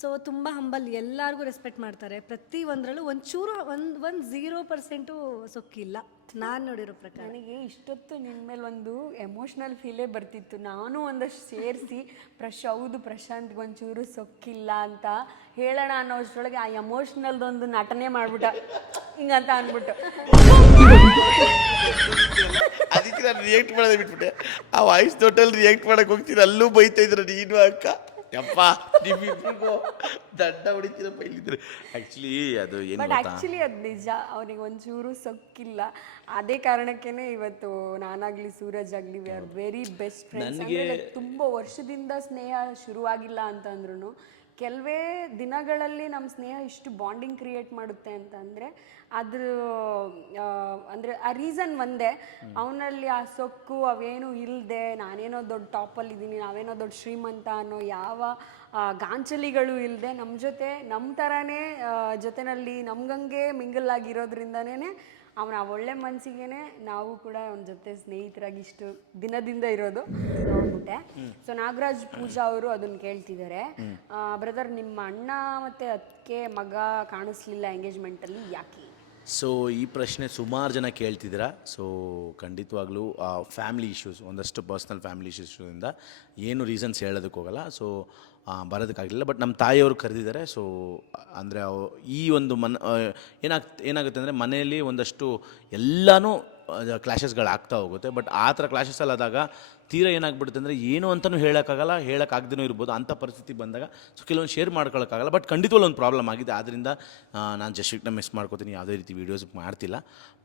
ಸೊ ತುಂಬ ಹಂಬಲ್, ಎಲ್ಲರಿಗೂ ರೆಸ್ಪೆಕ್ಟ್ ಮಾಡ್ತಾರೆ. ಪ್ರತಿ ಒಂದರಲ್ಲೂ ಒಂಚೂರು ಒಂದು 0% ಸೊಕ್ಕಿಲ್ಲ ನಾನು ನೋಡಿರೋ ಪ್ರಕಾರ. ನನಗೆ ಇಷ್ಟೊತ್ತು ನಿನ್ನ ಮೇಲೆ ಒಂದು ಎಮೋಷ್ನಲ್ ಫೀಲೇ ಬರ್ತಿತ್ತು. ನಾನು ಒಂದಷ್ಟು ಸೇರಿಸಿ ಹೌದು ಪ್ರಶಾಂತ್ಗೆ ಒಂಚೂರು ಸೊಕ್ಕಿಲ್ಲ ಅಂತ ಹೇಳೋಣ ಅನ್ನೋಷ್ಟರೊಳಗೆ ಆ ಎಮೋಷ್ನಲ್ದೊಂದು ನಟನೆ ಮಾಡ್ಬಿಟ್ಟ ಹಿಂಗಂತ ಅಂದ್ಬಿಟ್ಟು ಅದಕ್ಕೆ ನಾನು ರಿಯಾಕ್ಟ್ ಮಾಡೋದೇ ಬಿಟ್ಬಿಟ್ಟೆ. ಆ ವಾಯ್ಸ್ ಟೋಟಲ್ ರಿಯಾಕ್ಟ್ ಮಾಡಕ್ಕೆ ಹೋಗ್ತೀನಿ, ಅಲ್ಲೂ ಬೈತಾ ಇದ್ರು ನೀನು ಅಕ್ಕ, ಯಪ್ಪ ನಿಮ್ಮಿಬ್ಬರಿಗೂ ದಂಡ ಹೊಡಿತೀರಪ್ಪ ಇಲ್ಲಿದ್ರೆ. ಆ್ಯಕ್ಚುಲಿ ಅದು ಏನು ಬಟ್ ಆ್ಯಕ್ಚುಲಿ ಅದು ನಿಜ, ಅವನಿಗೆ ಒಂಚೂರು ಸೊಕ್ಕಿಲ್ಲ. ಅದೇ ಕಾರಣಕ್ಕೇನೆ ಇವತ್ತು ನಾನಾಗಲಿ ಸೂರಜ್ ಆಗಲಿ we are very best friends. ಅಂದರೆ ತುಂಬ ವರ್ಷದಿಂದ ಸ್ನೇಹ ಶುರುವಾಗಿಲ್ಲ ಅಂತಂದ್ರೂ ಕೆಲವೇ ದಿನಗಳಲ್ಲಿ ನಮ್ಮ ಸ್ನೇಹ ಇಷ್ಟು ಬಾಂಡಿಂಗ್ ಕ್ರಿಯೇಟ್ ಮಾಡುತ್ತೆ ಅಂತ ಅಂದರೆ ಅದ್ರ ಅಂದರೆ ಆ ರೀಸನ್ ಒಂದೇ, ಅವನಲ್ಲಿ ಆ ಸೊಕ್ಕು ಅವೇನು ಇಲ್ಲದೆ ನಾನೇನೋ ದೊಡ್ಡ ಟಾಪಲ್ಲಿದ್ದೀನಿ, ನಾವೇನೋ ದೊಡ್ಡ ಶ್ರೀಮಂತ ಅನ್ನೋ ಯಾವ ಗಾಂಚಲಿಗಳು ಇಲ್ಲದೆ ನಮ್ಮ ಜೊತೆ ನಮ್ಮ ಥರನೇ ಜೊತೆಯಲ್ಲಿ ನಮ್ಗಂಗೆ ಮಿಂಗಲ್ ಆಗಿರೋದ್ರಿಂದನೇ ಅವನ ಒಳ್ಳೆ ಮನಸ್ಸಿಗೆ ನಾವು ಕೂಡ ಅವನ ಜೊತೆ ಸ್ನೇಹಿತರಾಗಿ ಇಷ್ಟು ದಿನದಿಂದ ಇರೋದು ನೋಡ್ಬಿಟ್ಟೆ. ಸೊ ನಾಗರಾಜ್ ಪೂಜಾ ಅವರು ಅದನ್ನು ಕೇಳ್ತಿದ್ದಾರೆ, ಬ್ರದರ್ ನಿಮ್ಮ ಅಣ್ಣ ಮತ್ತು ಅದಕ್ಕೆ ಮಗ ಕಾಣಿಸ್ಲಿಲ್ಲ ಎಂಗೇಜ್ಮೆಂಟಲ್ಲಿ, ಯಾಕೆ? ಸೊ ಈ ಪ್ರಶ್ನೆ ಸುಮಾರು ಜನ ಕೇಳ್ತಿದ್ದೀರಾ. ಸೊ ಖಂಡಿತವಾಗ್ಲೂ ಫ್ಯಾಮಿಲಿ ಇಶ್ಯೂಸ್, ಒಂದಷ್ಟು ಪರ್ಸ್ನಲ್ ಫ್ಯಾಮಿಲಿ ಇಶ್ಯೂಸಿಂದ ಏನು ರೀಸನ್ಸ್ ಹೇಳೋದಕ್ಕೆ ಹೋಗಲ್ಲ. ಸೊ ಬರೋದಕ್ಕಾಗಲಿಲ್ಲ. ಬಟ್ ನಮ್ಮ ತಾಯಿಯವರು ಕರೆದಿದ್ದಾರೆ. ಸೊ ಅಂದರೆ ಈ ಒಂದು ಏನಾಗುತ್ತೆ ಅಂದರೆ ಮನೆಯಲ್ಲಿ ಒಂದಷ್ಟು ಎಲ್ಲನೂ ಕ್ಲಾಶಸ್ಗಳಾಗ್ತಾ ಹೋಗುತ್ತೆ. ಬಟ್ ಆ ಥರ ಕ್ಲಾಶಸ್ಸಲ್ಲಿ ಆದಾಗ ತೀರಾ ಏನಾಗ್ಬಿಡುತ್ತೆ ಅಂದರೆ ಏನು ಅಂತಲೂ ಹೇಳೋಕ್ಕಾಗಲ್ಲ, ಹೇಳೋಕ್ಕಾಗ್ದೇ ಇರ್ಬೋದು. ಅಂಥ ಪರಿಸ್ಥಿತಿ ಬಂದಾಗ ಸೊ ಕೆಲವೊಂದು ಶೇರ್ ಮಾಡ್ಕೊಳ್ಳೋಕ್ಕಾಗಲ್ಲ. ಬಟ್ ಖಂಡಿತವಾಗ್ಲೂ ಒಂದು ಪ್ರಾಬ್ಲಮ್ ಆಗಿದೆ. ಆದ್ದರಿಂದ ನಾನು ಜಸ್ಟಿಕ್ನ ಮಿಸ್ ಮಾಡ್ಕೋತೀನಿ, ಯಾವುದೇ ರೀತಿ ವೀಡಿಯೋಸ್ ಮಾಡ್ತಿಲ್ಲ.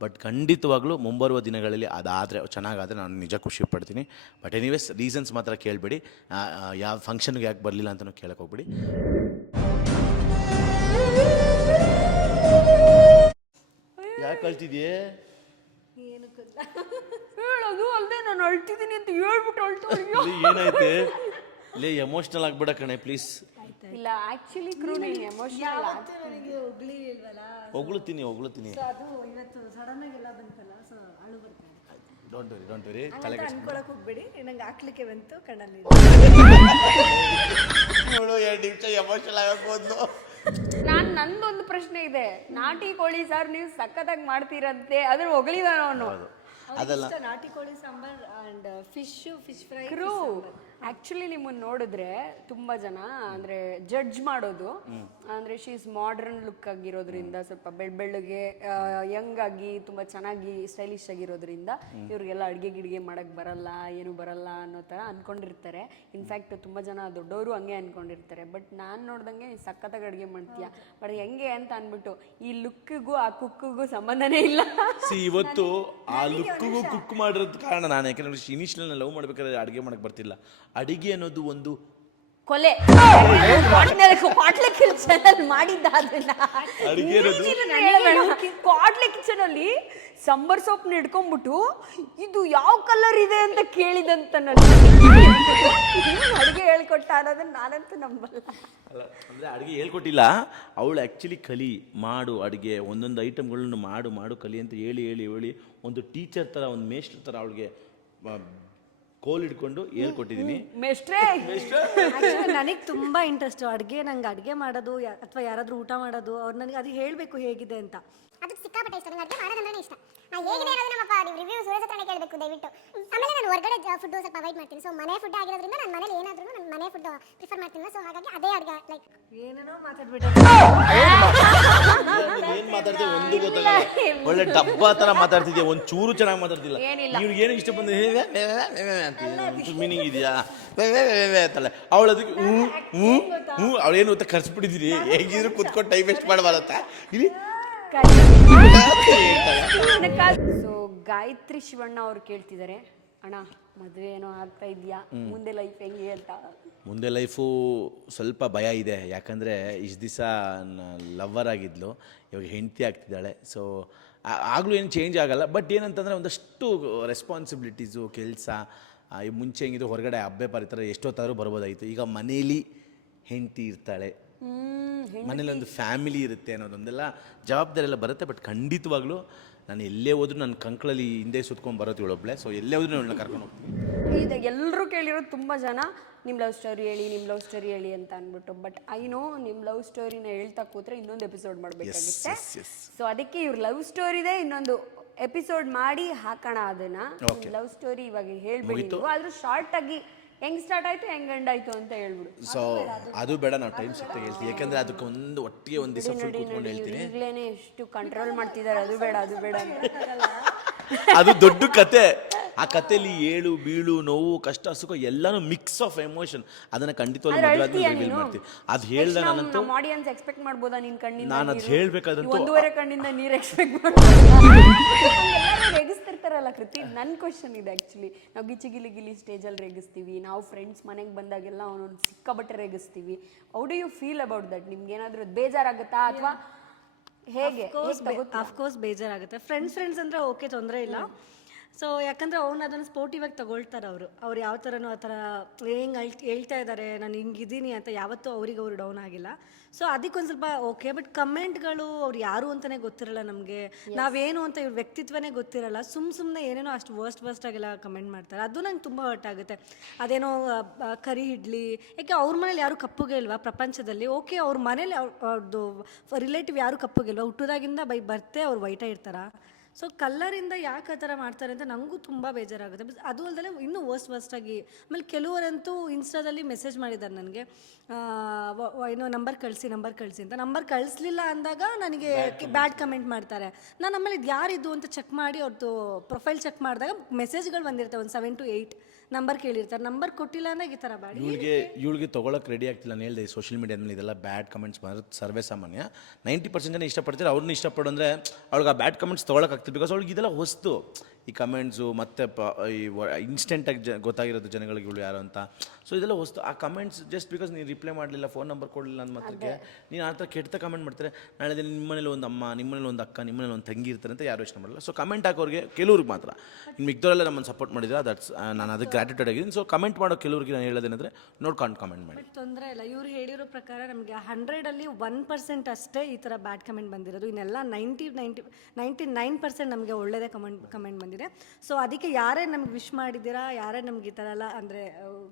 ಬಟ್ ಖಂಡಿತವಾಗ್ಲೂ ಮುಂಬರುವ ದಿನಗಳಲ್ಲಿ ಅದಾದರೆ ಚೆನ್ನಾಗಾದರೆ ನಾನು ನಿಜ ಖುಷಿ ಪಡ್ತೀನಿ. ಬಟ್ ಎನಿವೇಸ್ ರೀಸನ್ಸ್ ಮಾತ್ರ ಕೇಳಬೇಡಿ, ಯಾವ ಫಂಕ್ಷನ್ಗೆ ಯಾಕೆ ಬರಲಿಲ್ಲ ಅಂತಲೂ ಕೇಳಕ್ಕೆ ಹೋಗ್ಬೇಡಿ. ಯಾಕೆ ಕಳ್ತಿದ್ಯೇ? ಹೇಳೋದು ಅಲ್ಲದೆ ನಾನು ಅಳ್ತಿದ್ದೀನಿ ಅಂತ ಹೇಳ್ಬಿಟ್ಟು ಏನಾಯ್ತೆ? ಲೇ ಎಮೋಷ್ನಲ್ ಆಗ್ಬೇಡ ಕಣೆ ಪ್ಲೀಸ್. ಇಲ್ಲ ಆ್ಯಕ್ಚುಲಿ ಕ್ರೂನಿ ಎಮೋಷನಲ್ ಹೊಗಳುತ್ತೀನಿ ಅದು ಇವತ್ತು ಸಡನ್ ಆಗಿ ಎಲ್ಲ ಬಂತಲ್ಲ, ಸೊ ಅಳು ಬರ್ತಾರೆ. ಡೋಂಟ್ ವೆರಿ ತಲೆ ಅನ್ಕೊಳಕ್ ಹೋಗ್ಬೇಡಿ, ನಂಗೆ ಹಾಕ್ಲಿಕ್ಕೆ ಬಂತು ಕಣ್ಣಲ್ಲಿ. 2 ನಿಮಿಷ ಎಮೋಷನಲ್ ಆಗಬಹುದು. ನಂದೊಂದು ಪ್ರಶ್ನೆ ಇದೆ, ನಾಟಿ ಕೋಳಿ ಸಾರು ನೀವು ಸಖತ್ತಾಗಿ ಮಾಡ್ತೀರಂತೆ, ಅದನ್ನ ಹೊಗಳಿದಾನ ಅವನು. ಅದೆಲ್ಲ ನಾಟಿ ಕೋಳಿ sambar and fish fry crew actually ನಿಮ್ಮನ್ನ ನೋಡಿದ್ರೆ ತುಂಬಾ ಜನ ಅಂದ್ರೆ ಜಡ್ಜ್ ಮಾಡೋದು ಅಂದ್ರೆ ಶಿ ಇಸ್ ಮಾಡರ್ನ್ ಲುಕ್ ಆಗಿರೋದ್ರಿಂದ ಸ್ವಲ್ಪ ಬೆಳ್ಳಗೆ ಯಂಗ್ ಆಗಿ ತುಂಬಾ ಚೆನ್ನಾಗಿ ಸ್ಟೈಲಿಶ್ ಆಗಿರೋದ್ರಿಂದ ಇವ್ರಿಗೆಲ್ಲ ಅಡ್ಗೆ ಗಿಡ್ಗೆ ಮಾಡಕ್ ಬರಲ್ಲ ಏನು ಬರಲ್ಲ ಅನ್ನೋ ತರ ಅನ್ಕೊಂಡಿರ್ತಾರೆ. ಇನ್ಫ್ಯಾಕ್ಟ್ ತುಂಬಾ ಜನ ದೊಡ್ಡವರು ಹಂಗೆ ಅನ್ಕೊಂಡಿರ್ತಾರೆ. ಬಟ್ ನಾನ್ ನೋಡ್ದಂಗೆ ನೀ ಸಖತ್ತಾಗಿ ಅಡ್ಗೆ ಮಾಡ್ತೀಯ. ಬಟ್ ಹೆಂಗೆ ಅಂತ ಅನ್ಬಿಟ್ಟು ಈ ಲುಕ್ಕಿಗೂ ಆ ಕುಕ್ಕಿಗೂ ಸಂಬಂಧನೇ ಇಲ್ಲ. ಇವತ್ತು ಆ ಲುಕ್ಕಿಗೂ ಕುಕ್ ಮಾಡಿರೋದ್ ಕಾರಣ ನಾನು, ಯಾಕಂದ್ರೆ ಇನಿಷಿಯಲ್ ಲವ್ ಮಾಡ್ಬೇಕಾದ್ರೆ ಅಡುಗೆ ಮಾಡಕ್ ಬರ್ತಿಲ್ಲ. ಅಡಿಗೆ ಅನ್ನೋದು ಒಂದು ಕೊಲೆ ಕ್ವಾಟ್ಲೆ ಕಿಚನ್ ಅಲ್ಲಿ ಮಾಡಿದ್ದ ಅದನ್ನ ಕ್ವಾಟ್ಲೆ ಕಿಚನ್ ಅಲ್ಲಿ ಸಂಬರ್ ಸೊಪ್ಪನ್ನ ಹಿಡ್ಕೊಂಡ್ಬಿಟ್ಟು ಇದು ಯಾವ ಕಲರ್ ಇದೆ ಅಂತ ಕೇಳಿದಂತ ಅಡಿಗೆ ಹೇಳ್ಕೊಟ್ಟ ಅನ್ನೋದನ್ನ ನಾನಂತೂ ನಂಬಲ್ಲ. ಅಲ್ಲ ಅಂದರೆ ಅಡುಗೆ ಹೇಳ್ಕೊಟ್ಟಿಲ್ಲ, ಅವಳು ಆ್ಯಕ್ಚುಲಿ ಕಲಿ ಮಾಡು ಅಡುಗೆ, ಒಂದೊಂದು ಐಟಮ್ಗಳನ್ನು ಮಾಡು ಕಲಿ ಅಂತ ಹೇಳಿ ಒಂದು ಟೀಚರ್ ಥರ, ಒಂದು ಮೇಸ್ಟ್ರ್ ಥರ ಅವಳಿಗೆ ಕೋಲ್ ಹಿಡ್ಕೊಂಡು ಹೇಳ್ಕೊಟ್ಟಿದ್ದೀನಿ. ನನಗೆ ತುಂಬ ಇಂಟ್ರೆಸ್ಟು ಅಡುಗೆ. ನಂಗೆ ಅಡುಗೆ ಮಾಡೋದು ಅಥವಾ ಯಾರಾದರೂ ಊಟ ಮಾಡೋದು ಅವ್ರು ನನಗೆ ಅದು ಹೇಳಬೇಕು ಹೇಗಿದೆ ಅಂತ. ಅದಕ್ಕೆ ಸಿಕ್ಕಾಪಟ್ಟೆ ಇಷ್ಟ. ನನಗೆ ಅಡುಗೆ ಮಾಡೋದಂದ್ರೆ ಇಷ್ಟ. ಹೇಗಿದೆ ಅನ್ನೋದು ನಮ್ಮ ನೀವು ರಿವ್ಯೂ ಸೂರಜ್ ಹತ್ರನೇ ಕೇಳಬೇಕು ದಯವಿಟ್ಟು. ಆಮೇಲೆ ನಾನು ಹೊರಗಡೆ ಫುಡ್ ಸ್ವಲ್ಪ ಅವಾಯ್ಡ್ ಮಾಡ್ತೀನಿ. ಸೊ ಮನೆ ಫುಡ್ ಆಗಿರೋದ್ರಿಂದ ನಾನು ಮನೇಲಿ ಏನಾದ್ರೂ ನಾನು ಮನೆ ಫುಡ್ ಪ್ರಿಫರ್ ಮಾಡ್ತೀನಿ. ಸೊ ಹಾಗಾಗಿ ಅದೇ ಅಡುಗೆ ಲೈಕ್ ಏನೇನೋ ಮಾತಾಡ್ಬಿಟ್ಟು ಏನ್ ಮಾತಾಡ್ತೀವಿ ಒಂದು ಗೊತ್ತಾಗಲ್ಲ. ಒಳ್ಳೆ ಡಬ್ಬ ಥರ ಮಾತಾಡ್ತಿದ್ಯಾ, ಒಂದು ಚೂರು ಚೆನ್ನಾಗಿ ಮಾತಾಡ್ತಿಲ್ಲ. ನೀವು ಏನು ಇಷ್ಟ ಬಂದ ಮೀನಿಂಗ್ ಇದೆಯಾ ಅಂತಲ್ಲ ಅವಳು. ಅದಕ್ಕೆ ಅವಳೇನು ಅಂತ ಕರ್ಸ್ಬಿಟ್ಟಿದ್ದೀರಿ, ಹೇಗಿದ್ರು ಕುತ್ಕೊಂಡು ಟೈಮ್ ವೇಸ್ಟ್ ಮಾಡಬಾರತ್ತ ಇಲ್ಲಿ. ಸೊ ಗಾಯತ್ರಿ ಶಿವಣ್ಣ ಅವ್ರು ಕೇಳ್ತಿದ್ದಾರೆ, ಅಣ್ಣ ಮದುವೆ ಏನೋ ಆಗ್ತಾ ಇದೆಯಾ, ಮುಂದೆ ಲೈಫ್ ಹೆಂಗೆ ಅಂತ. ಮುಂದೆ ಲೈಫು ಸ್ವಲ್ಪ ಭಯ ಇದೆ, ಯಾಕಂದರೆ ಇಷ್ಟು ದಿವಸ ಲವ್ವರ್ ಆಗಿದ್ಲು, ಇವಾಗ ಹೆಂಡತಿ ಆಗ್ತಿದ್ದಾಳೆ. ಸೊ ಆಗಲೂ ಏನು ಚೇಂಜ್ ಆಗಲ್ಲ. ಬಟ್ ಏನಂತಂದರೆ ಒಂದಷ್ಟು ರೆಸ್ಪಾನ್ಸಿಬಿಲಿಟೀಸು, ಕೆಲಸ, ಮುಂಚೆ ಹೆಂಗಿದ್ದು ಹೊರಗಡೆ ಹಬ್ಬೆ ಪರಿತರ ಎಷ್ಟೊತ್ತಾದರೂ ಬರ್ಬೋದಾಯಿತು. ಈಗ ಮನೇಲಿ ಹೆಂಡತಿ ಇರ್ತಾಳೆ, ಮನೇಲಿ ಒಂದು ಫ್ಯಾಮಿಲಿ ಇರುತ್ತೆ ಅನ್ನೋದೊಂದೆಲ್ಲ ಜವಾಬ್ದಾರಿ ಎಲ್ಲ ಬರುತ್ತೆ. ಬಟ್ ಖಂಡಿತವಾಗ್ಲೂ ನಾನು ಎಲ್ಲೇ ಹೋದ್ರೂ ನನ್ನ ಕಂಕಳಲ್ಲಿ ಹಿಂದೆ ಸುತ್ಕೊಂಡು ಬರೋದು ಇವಳೊಬ್ಳೆ. ಸೊ ಎಲ್ಲೇ ಹೋದ್ರೂ ನಾನು ಕರ್ಕೊಂಡು ಹೋಗ್ತೀನಿ. ಇದು ಎಲ್ಲರೂ ಕೇಳಿರೋದು ತುಂಬ ಜನ ನಿಮ್ಮ ಲವ್ ಸ್ಟೋರಿ ಹೇಳಿ ಅಂತ ಅಂದ್ಬಿಟ್ಟು. ಬಟ್ ಐ ನೋ ನಿಮ್ಮ ಲವ್ ಸ್ಟೋರಿನ ಹೇಳ್ತಾ ಕೂತ್ರೆ ಇನ್ನೊಂದು ಎಪಿಸೋಡ್ ಮಾಡಬೇಕಾಗುತ್ತೆ. ಸೊ ಅದಕ್ಕೆ ಇವ್ರ ಲವ್ ಸ್ಟೋರಿದೇ ಇನ್ನೊಂದು ಎಪಿಸೋಡ್ ಮಾಡಿ ಹಾಕೋಣ ಅದನ್ನ. ಲವ್ ಸ್ಟೋರಿ ಇವಾಗ ಹೇಳ್ಬಿಡಿ ನೀವು, ಆದ್ರೂ ಶಾರ್ಟ್ ಆಗಿ ಹೆಂಗ್ ಸ್ಟಾರ್ಟ್ ಆಯ್ತು ಹೆಂಗ್ ಎಂಡ್ ಆಯ್ತು ಅಂತ ಹೇಳ್ಬಿಡು. ಸೊ ಅದು ಬೇಡ, ನಾವು ಟೈಮ್ ಸಿಗ್ತಾ ಹೇಳ್ತೀವಿ, ಯಾಕಂದ್ರೆ ಅದಕ್ಕೆ ಒಂದು ಒಟ್ಟಿಗೆ ಒಂದು ದಿವಸ ಫುಲ್ ಕೂತ್ಕೊಂಡು ಹೇಳ್ತೀನಿ. ಈಗಲೇನೆ ಎಷ್ಟು ಕಂಟ್ರೋಲ್ ಮಾಡ್ತಿದ್ದಾರೆ, ಅದು ಬೇಡ ಅದು ದೊಡ್ಡ ಕತೆ. ಆ ಕಥೆಯಲ್ಲಿ ಏಳು ಬೀಳು, ನೋವು, ಕಷ್ಟ, ಸುಖ ಎಲ್ಲಾನು ಮಿಕ್ಸ್ ಆಫ್ ಎಮೋಷನ್. ಅದನ್ನ ಖಂಡಿತವಾಗಿ ರಿವೀಲ್ ಮಾಡ್ತೀವಿ. ಅದು ಹೇಳ್ದ ನಾನಂತೂ ಆಡಿಯನ್ಸ್ ಎಕ್ಸ್ಪೆಕ್ಟ್ ಮಾಡ್ಬೋದಾ ನಿನ್ ಕಣ್ಣಿಂದ? ನಾನು ಅದು ಹೇಳ್ಬೇಕಾದಂತೂ 1.5 ಕಣ್ಣಿಂದ ನೀರು ಎಕ್ಸ್ಪೆಕ್ಟ್ ಮಾಡ್ಬೋದು. ರೇಗಿಸ್ತಿರ್ತಾರಲ್ಲ ಕೃತಿ. ನನ್ನ ಕ್ವಶನ್ ಇದೆ ಆಕ್ಚುಲಿ. ನಾವು ಗಿಲಿ ಸ್ಟೇಜಲ್ಲಿ ರೇಗಿಸ್ತೀವಿ, ನಾವು ಫ್ರೆಂಡ್ಸ್ ಮನೆಗೆ ಬಂದಾಗೆಲ್ಲ ಅವನೊಂದು ಸಿಕ್ಕಾಬಟ್ಟೆ ರೇಗಿಸ್ತೀವಿ. How do you feel about that? ನಿಮ್ಗೆ ಏನಾದರೂ ಬೇಜಾರಾಗುತ್ತಾ ಅಥವಾ ಹೇಗೆ? ಅಫ್ಕೋರ್ಸ್ ಬೇಜಾರಾಗುತ್ತೆ. ಫ್ರೆಂಡ್ಸ್ ಅಂದರೆ ಓಕೆ, ತೊಂದರೆ ಇಲ್ಲ. ಸೊ ಯಾಕಂದರೆ ಅವ್ನು ಅದನ್ನು ಸ್ಪೋರ್ಟಿವ್ ಆಗಿ ತಗೊಳ್ತಾರೆ. ಅವ್ರು ಯಾವ ಥರನೂ ಆ ಥರ ಹೆಂಗೆ ಹೇಳ್ತಾ ಇದ್ದಾರೆ ನಾನು ಹಿಂಗಿದ್ದೀನಿ ಅಂತ ಯಾವತ್ತೂ ಅವ್ರಿಗೆ ಡೌನ್ ಆಗಿಲ್ಲ. ಸೊ ಅದಕ್ಕೊಂದು ಸ್ವಲ್ಪ ಓಕೆ. ಬಟ್ ಕಮೆಂಟ್ಗಳು ಅವ್ರು ಯಾರು ಅಂತಲೇ ಗೊತ್ತಿರಲ್ಲ ನಮಗೆ, ನಾವೇನು ಅಂತ ಇವ್ರ ವ್ಯಕ್ತಿತ್ವನೇ ಗೊತ್ತಿರಲ್ಲ. ಸುಮ್ಮನೆ ಏನೇನೋ ಅಷ್ಟು ವರ್ಸ್ಟ್ ಆಗೆಲ್ಲ ಕಮೆಂಟ್ ಮಾಡ್ತಾರೆ. ಅದು ನಂಗೆ ತುಂಬ ಹರ್ಟ್ ಆಗುತ್ತೆ. ಅದೇನೋ ಕರಿ ಇಡ್ಲಿ, ಯಾಕೆ ಅವ್ರ ಮನೇಲಿ ಯಾರು ಕಪ್ಪುಗೆ ಇಲ್ವಾ ಪ್ರಪಂಚದಲ್ಲಿ? ಓಕೆ, ಅವ್ರ ಮನೇಲಿ ಅವ್ರದ್ದು ರಿಲೇಟಿವ್ ಯಾರು ಕಪ್ಪುಗೆ ಇಲ್ವಾ? ಹುಟ್ಟೋದಾಗಿಂದ ಬರ್ತೆ ಅವ್ರು ವೈಟ ಇರ್ತಾರ. ಸೊ ಕಲ್ಲರಿಂದ ಯಾಕೆ ಆ ಥರ ಮಾಡ್ತಾರೆ ಅಂತ ನನಗೂ ತುಂಬ ಬೇಜಾರಾಗುತ್ತೆ. ಅದು ಅಲ್ಲದೆ ಇನ್ನೂ ವರ್ಸ್ಟಾಗಿ ಆಮೇಲೆ ಕೆಲವರಂತೂ ಇನ್ಸ್ಟಾದಲ್ಲಿ ಮೆಸೇಜ್ ಮಾಡಿದ್ದಾರೆ ನನಗೆ, ಏನೋ ನಂಬರ್ ಕಳಿಸಿ ಅಂತ. ನಂಬರ್ ಕಳಿಸ್ಲಿಲ್ಲ ಅಂದಾಗ ನನಗೆ ಬ್ಯಾಡ್ ಕಮೆಂಟ್ ಮಾಡ್ತಾರೆ. ನಾನು ಆಮೇಲೆ ಇದು ಯಾರಿದ್ದು ಅಂತ ಚೆಕ್ ಮಾಡಿ ಅವ್ರದ್ದು ಪ್ರೊಫೈಲ್ ಚೆಕ್ ಮಾಡಿದಾಗ ಮೆಸೇಜ್ಗಳು ಬಂದಿರ್ತವೆ, ಒಂದು 7 to 8 ನಂಬರ್ ಕೇಳಿರ್ತಾರೆ. ನಂಬರ್ ಕೊಟ್ಟಿಲ್ಲ ಅಂದಾಗ ಈ ಥರ ಬ್ಯಾಡ್. ಇವಳಿಗೆ ತೊಗೊಳಕ್ಕೆ ರೆಡಿ ಆಗ್ತಿಲ್ಲ. ನಾನು ಹೇಳಿದೆ ಸೋಷಿಯಲ್ ಮೀಡಿಯಾದಲ್ಲಿ ಇದೆಲ್ಲ ಬ್ಯಾಡ್ ಕಮೆಂಟ್ಸ್ ಮಾಡೋದು ಸರ್ವೇ ಸಾಮಾನ್ಯ. 90% ಜನ ಇಷ್ಟಪಡ್ತಾರೆ, ಅವ್ರನ್ನ ಇಷ್ಟಪಡು ಅಂದರೆ ಅವಳಿಗೆ ಆ ಬ್ಯಾಡ್ ಕಮೆಂಟ್ಸ್ ತೊಗೊಳಕ್ಕಾಗ್ತದೆ. ಬಿಕಾಸ್ ಅವಳಿಗೆ ಇದೆಲ್ಲ ಹೊಸ್ತು, ಈ ಕಮೆಂಟ್ಸು ಮತ್ತು ಈ ಇನ್ಸ್ಟೆಂಟಾಗಿ ಗೊತ್ತಾಗಿರೋದು ಜನಗಳಿಗೆ ಇವಳು ಯಾರು ಅಂತ. ಸೊ ಇದೆಲ್ಲ ಹೊಸ್ತು. ಆ ಕಮೆಂಟ್ಸ್ ಜಸ್ಟ್ ಬಿಕಾಸ್ ನೀನು ರಿಪ್ಲೈ ಮಾಡಲಿಲ್ಲ, ಫೋನ್ ನಂಬರ್ ಕೊಡಲಿಲ್ಲ ಅಂದ ಮಾತ್ರಕ್ಕೆ ನೀನು ಆ ಥರ ಕೆಟ್ಟ ಕಮೆಂಟ್ ಮಾಡ್ತಾರೆ. ನಾಳೆ ದಿನ ನಿಮ್ಮ ಮನೇಲಿ ಒಂದು ಅಮ್ಮ, ನಿಮ್ಮ ಮನೇಲಿ ಒಂದು ಅಕ್ಕ, ನಿಮ್ಮ ಮನೇಲಿ ಒಂದು ತಂಗಿ ಇರ್ತಾರೆ ಅಂತ ಯಾರು ಯೋಚನೆ ಮಾಡಲ್ಲ. ಸೊ ಕಮೆಂಟ್ ಹಾಕೋರಿಗೆ ಕೆಲವ್ರಿಗೆ ಮಾತ್ರ, ಇನ್ನು ಮಿಕ್ದವರೆಲ್ಲ ನಮ್ಮನ್ನು ಸಪೋರ್ಟ್ ಮಾಡಿದ್ರೆ ದಟ್ಸ್ ನಾನು ಅದಕ್ಕೆ ಗ್ರ್ಯಾಟಿಟ್ಯೂಡ್ ಆಗಿದ್ದೀನಿ. ಸೊ ಕಮೆಂಟ್ ಮಾಡೋ ಕೆಲವ್ರಿಗೆ ನಾನು ಹೇಳೋದೇನೆಂದರೆ ನೋಡ್ಕೊಂಡು ಕಮೆಂಟ್ ಮಾಡಿ. ಬಟ್ ತೊಂದರೆ ಇಲ್ಲ, ಇವ್ರು ಹೇಳಿರೋ ಪ್ರಕಾರ ನಮಗೆ 100ಅಲ್ಲಿ 1% ಅಷ್ಟೇ ಈ ಥರ ಬ್ಯಾಡ್ ಕಮೆಂಟ್ ಬಂದಿರೋದು. ಇನ್ನೆಲ್ಲ 99% ನಮಗೆ ಒಳ್ಳೆಯದೇ ಕಮೆಂಟ್ ಬಂದಿದೆ. ಸೊ ಅದಕ್ಕೆ ಯಾರೇ ನಮ್ಗೆ ವಿಶ್ ಮಾಡಿದ್ದೀರಾ, ಯಾರೇ ನಮ್ಗೆ ಈ ಥರ ಎಲ್ಲ ಅಂದರೆ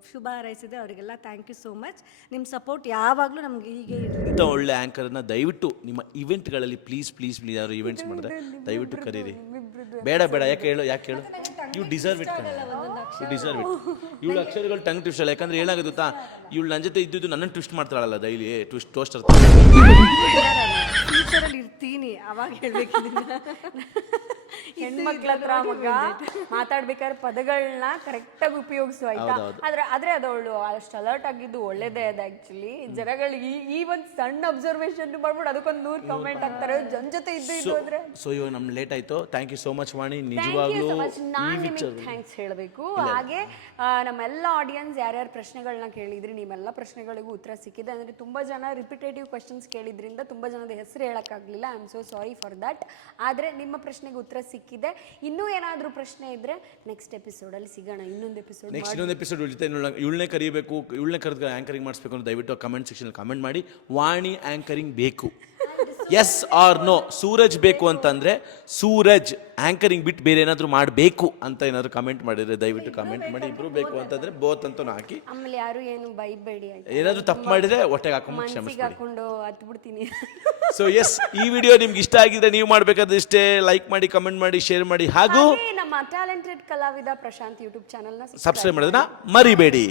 ಶುಭ ಹಾರೈಸಿದೆ ಅವರಿಗೆಲ್ಲ ಥ್ಯಾಂಕ್ ಯು ಸೋ ಮಚ್. ನಿಮ್ಮ ಸಪೋರ್ಟ್ ಯಾವಾಗಲೂ ನಮಗೆ ಹೀಗೆ ಇರಲಿ. ಇಂಥ ಒಳ್ಳೆ ಆ್ಯಂಕರನ್ನ ದಯವಿಟ್ಟು ನಿಮ್ಮ ಇವೆಂಟ್ಗಳಲ್ಲಿ ಪ್ಲೀಸ್ ಯಾರು ಇವೆಂಟ್ಸ್ ಮಾಡಿದ್ರೆ ದಯವಿಟ್ಟು ಕರೀರಿ. ಬೇಡ ಬೇಡ, ಯಾಕೆ ಹೇಳು you deserve it you deserve it. ಇವಳು ಅಕ್ಷರಗಳು ಟಂಗ್ ಟ್ವಿಸ್ಟ್ ಅಲ್ಲ, ಯಾಕಂದ್ರೆ ಏನಾಗುತ್ತೆ ಗೊತ್ತಾ, ಇವಳು ನನ್ನ ಜೊತೆ ಇದ್ದಿದ್ದು ನನ್ನನ್ನು ಟ್ವಿಸ್ಟ್ ಮಾಡ್ತಾಳಲ್ಲ ಡೈಲಿ ಟೋಸ್ಟರ್. ಫ್ಯೂಚರಲ್ಲಿ ಇರ್ತೀನಿ ಅವಾಗ ಹೇಳ್ಬೇಕು ಹೆಣ್ಮಕ್ಳ ಹತ್ರ ಮಗ ಮಾತಾಡ್ಬೇಕಾದ್ರೆ ಪದಗಳನ್ನ ಕರೆಕ್ಟಾಗಿ ಉಪಯೋಗಿಸು ಆಯ್ತಾ. ಆದ್ರೆ ಅದವಳು ಅಷ್ಟು ಅಲರ್ಟ್ ಆಗಿದ್ದು ಒಳ್ಳೇದೇ ಅದು. ಆಕ್ಚುಲಿ ಜನಗಳಿಗೆ ಈ ಒಂದು ಸಣ್ಣ ಅಬ್ಸರ್ವೇಷನ್ ಮಾಡ್ಬಿಟ್ಟು ಅದಕ್ಕೊಂದು 100 ಕಮೆಂಟ್ ಹಾಕ್ತಾರೆ ಜನ ಜೊತೆ ಇದ್ದು ಅಂದ್ರೆ. ಸೊ ಇವಾಗ ನಮ್ಗೆ ಲೇಟ್ ಆಯ್ತು. ಥ್ಯಾಂಕ್ ಯು ಸೋ ಮಚ್ ವಾಣಿ, ನಿಜವಾಗ್ಲೂ ನಾನು ನಿಮಗೆ ಥ್ಯಾಂಕ್ಸ್ ಹೇಳಬೇಕು. ಹಾಗೆ ನಮ್ಮೆಲ್ಲ ಆಡಿಯನ್ಸ್ ಯಾರ್ಯಾರು ಪ್ರಶ್ನೆಗಳನ್ನ ಕೇಳಿದ್ರಿ, ನಿಮ್ಮೆಲ್ಲ ಪ್ರಶ್ನೆಗಳಿಗೂ ಉತ್ತರ ಸಿಕ್ಕಿದೆ. ಅಂದ್ರೆ ತುಂಬಾ ಜನ ರಿಪಿಟೇಟಿವ್ ಕ್ವಶನ್ಸ್ ಕೇಳಿದ್ರಿಂದ ತುಂಬಾ ಜನದ ಹೆಸರು ಹೇಳಕ್ಕಾಗ್ಲಿಲ್ಲ. I am so sorry for that. ಆದ್ರೆ ನಿಮ್ಮ ಪ್ರಶ್ನೆಗೆ ಉತ್ತರ ಸಿಕ್ಕಿದೆ. ಇನ್ನೂ ಏನಾದರೂ ಪ್ರಶ್ನೆ ಇದ್ರೆ ನೆಕ್ಸ್ಟ್ ಎಪಿಸೋಡಲ್ಲಿ ಸಿಗೋಣ. ಇನ್ನೊಂದು ಎಪಿಸೋಡ್ ಜೊತೆ ಇವಳನ್ನೇ ಕರಿಬೇಕು, ಇವಳನ್ನೇ ಕರೆದು ಆ್ಯಂಕರಿಂಗ್ ಮಾಡಿಸ್ಬೇಕು ಅಂತ ದಯವಿಟ್ಟು ಕಮೆಂಟ್ ಸೆಕ್ಷನ್ ಕಮೆಂಟ್ ಮಾಡಿ. ವಾಣಿ ಆ್ಯಂಕರಿಂಗ್ ಬೇಕು, ಎಸ್ ಆರ್ ನೋ. ಸೂರಜ್ ಬೇಕು ಅಂತಂದ್ರೆ ಸೂರಜ್ ಆ್ಯಂಕರಿಂಗ್ ಬಿಟ್ಟು ಬೇರೆ ಏನಾದರೂ ಮಾಡಬೇಕು ಅಂತ ಏನಾದರೂ ಕಮೆಂಟ್ ಮಾಡಿದ್ರೆ ದಯವಿಟ್ಟು ಕಮೆಂಟ್ ಮಾಡಿ. ಇಬ್ರು ಬೇಕು ಅಂತಂದ್ರೆ ಬೋತ್ ಅಂತ ಹಾಕಿ. ಆಮೇಲೆ ಯಾರು ಏನು ಬೈಬೇಡಿ, ಏನಾದರೂ ತಪ್ಪು ಮಾಡಿದ್ರೆ ಹೊಟ್ಟೆಗೆ ಹಾಕೊಂಡು ಕ್ಷಮಿಸ್ಬಿಡಿ. ಹಾಕೊಂಡು ಹತ್ಬಿಡ್ತೀನಿ. ಸೊ ಎಸ್, ಈ ವಿಡಿಯೋ ನಿಮ್ಗೆ ಇಷ್ಟ ಆಗಿದ್ರೆ ನೀವು ಮಾಡಬೇಕಾದ್ರೆ ಇಷ್ಟೇ, ಲೈಕ್ ಮಾಡಿ, ಕಮೆಂಟ್ ಮಾಡಿ, ಶೇರ್ ಮಾಡಿ, ಹಾಗೂ ನಮ್ಮ ಟ್ಯಾಲೆಂಟೆಡ್ ಕಲಾವಿದ ಪ್ರಶಾಂತ್ ಯೂಟ್ಯೂಬ್ ಚಾನಲ್ನ ಸಬ್ಸ್ಕ್ರೈಬ್ ಮಾಡೋದನ್ನ ಮರಿಬೇಡಿ.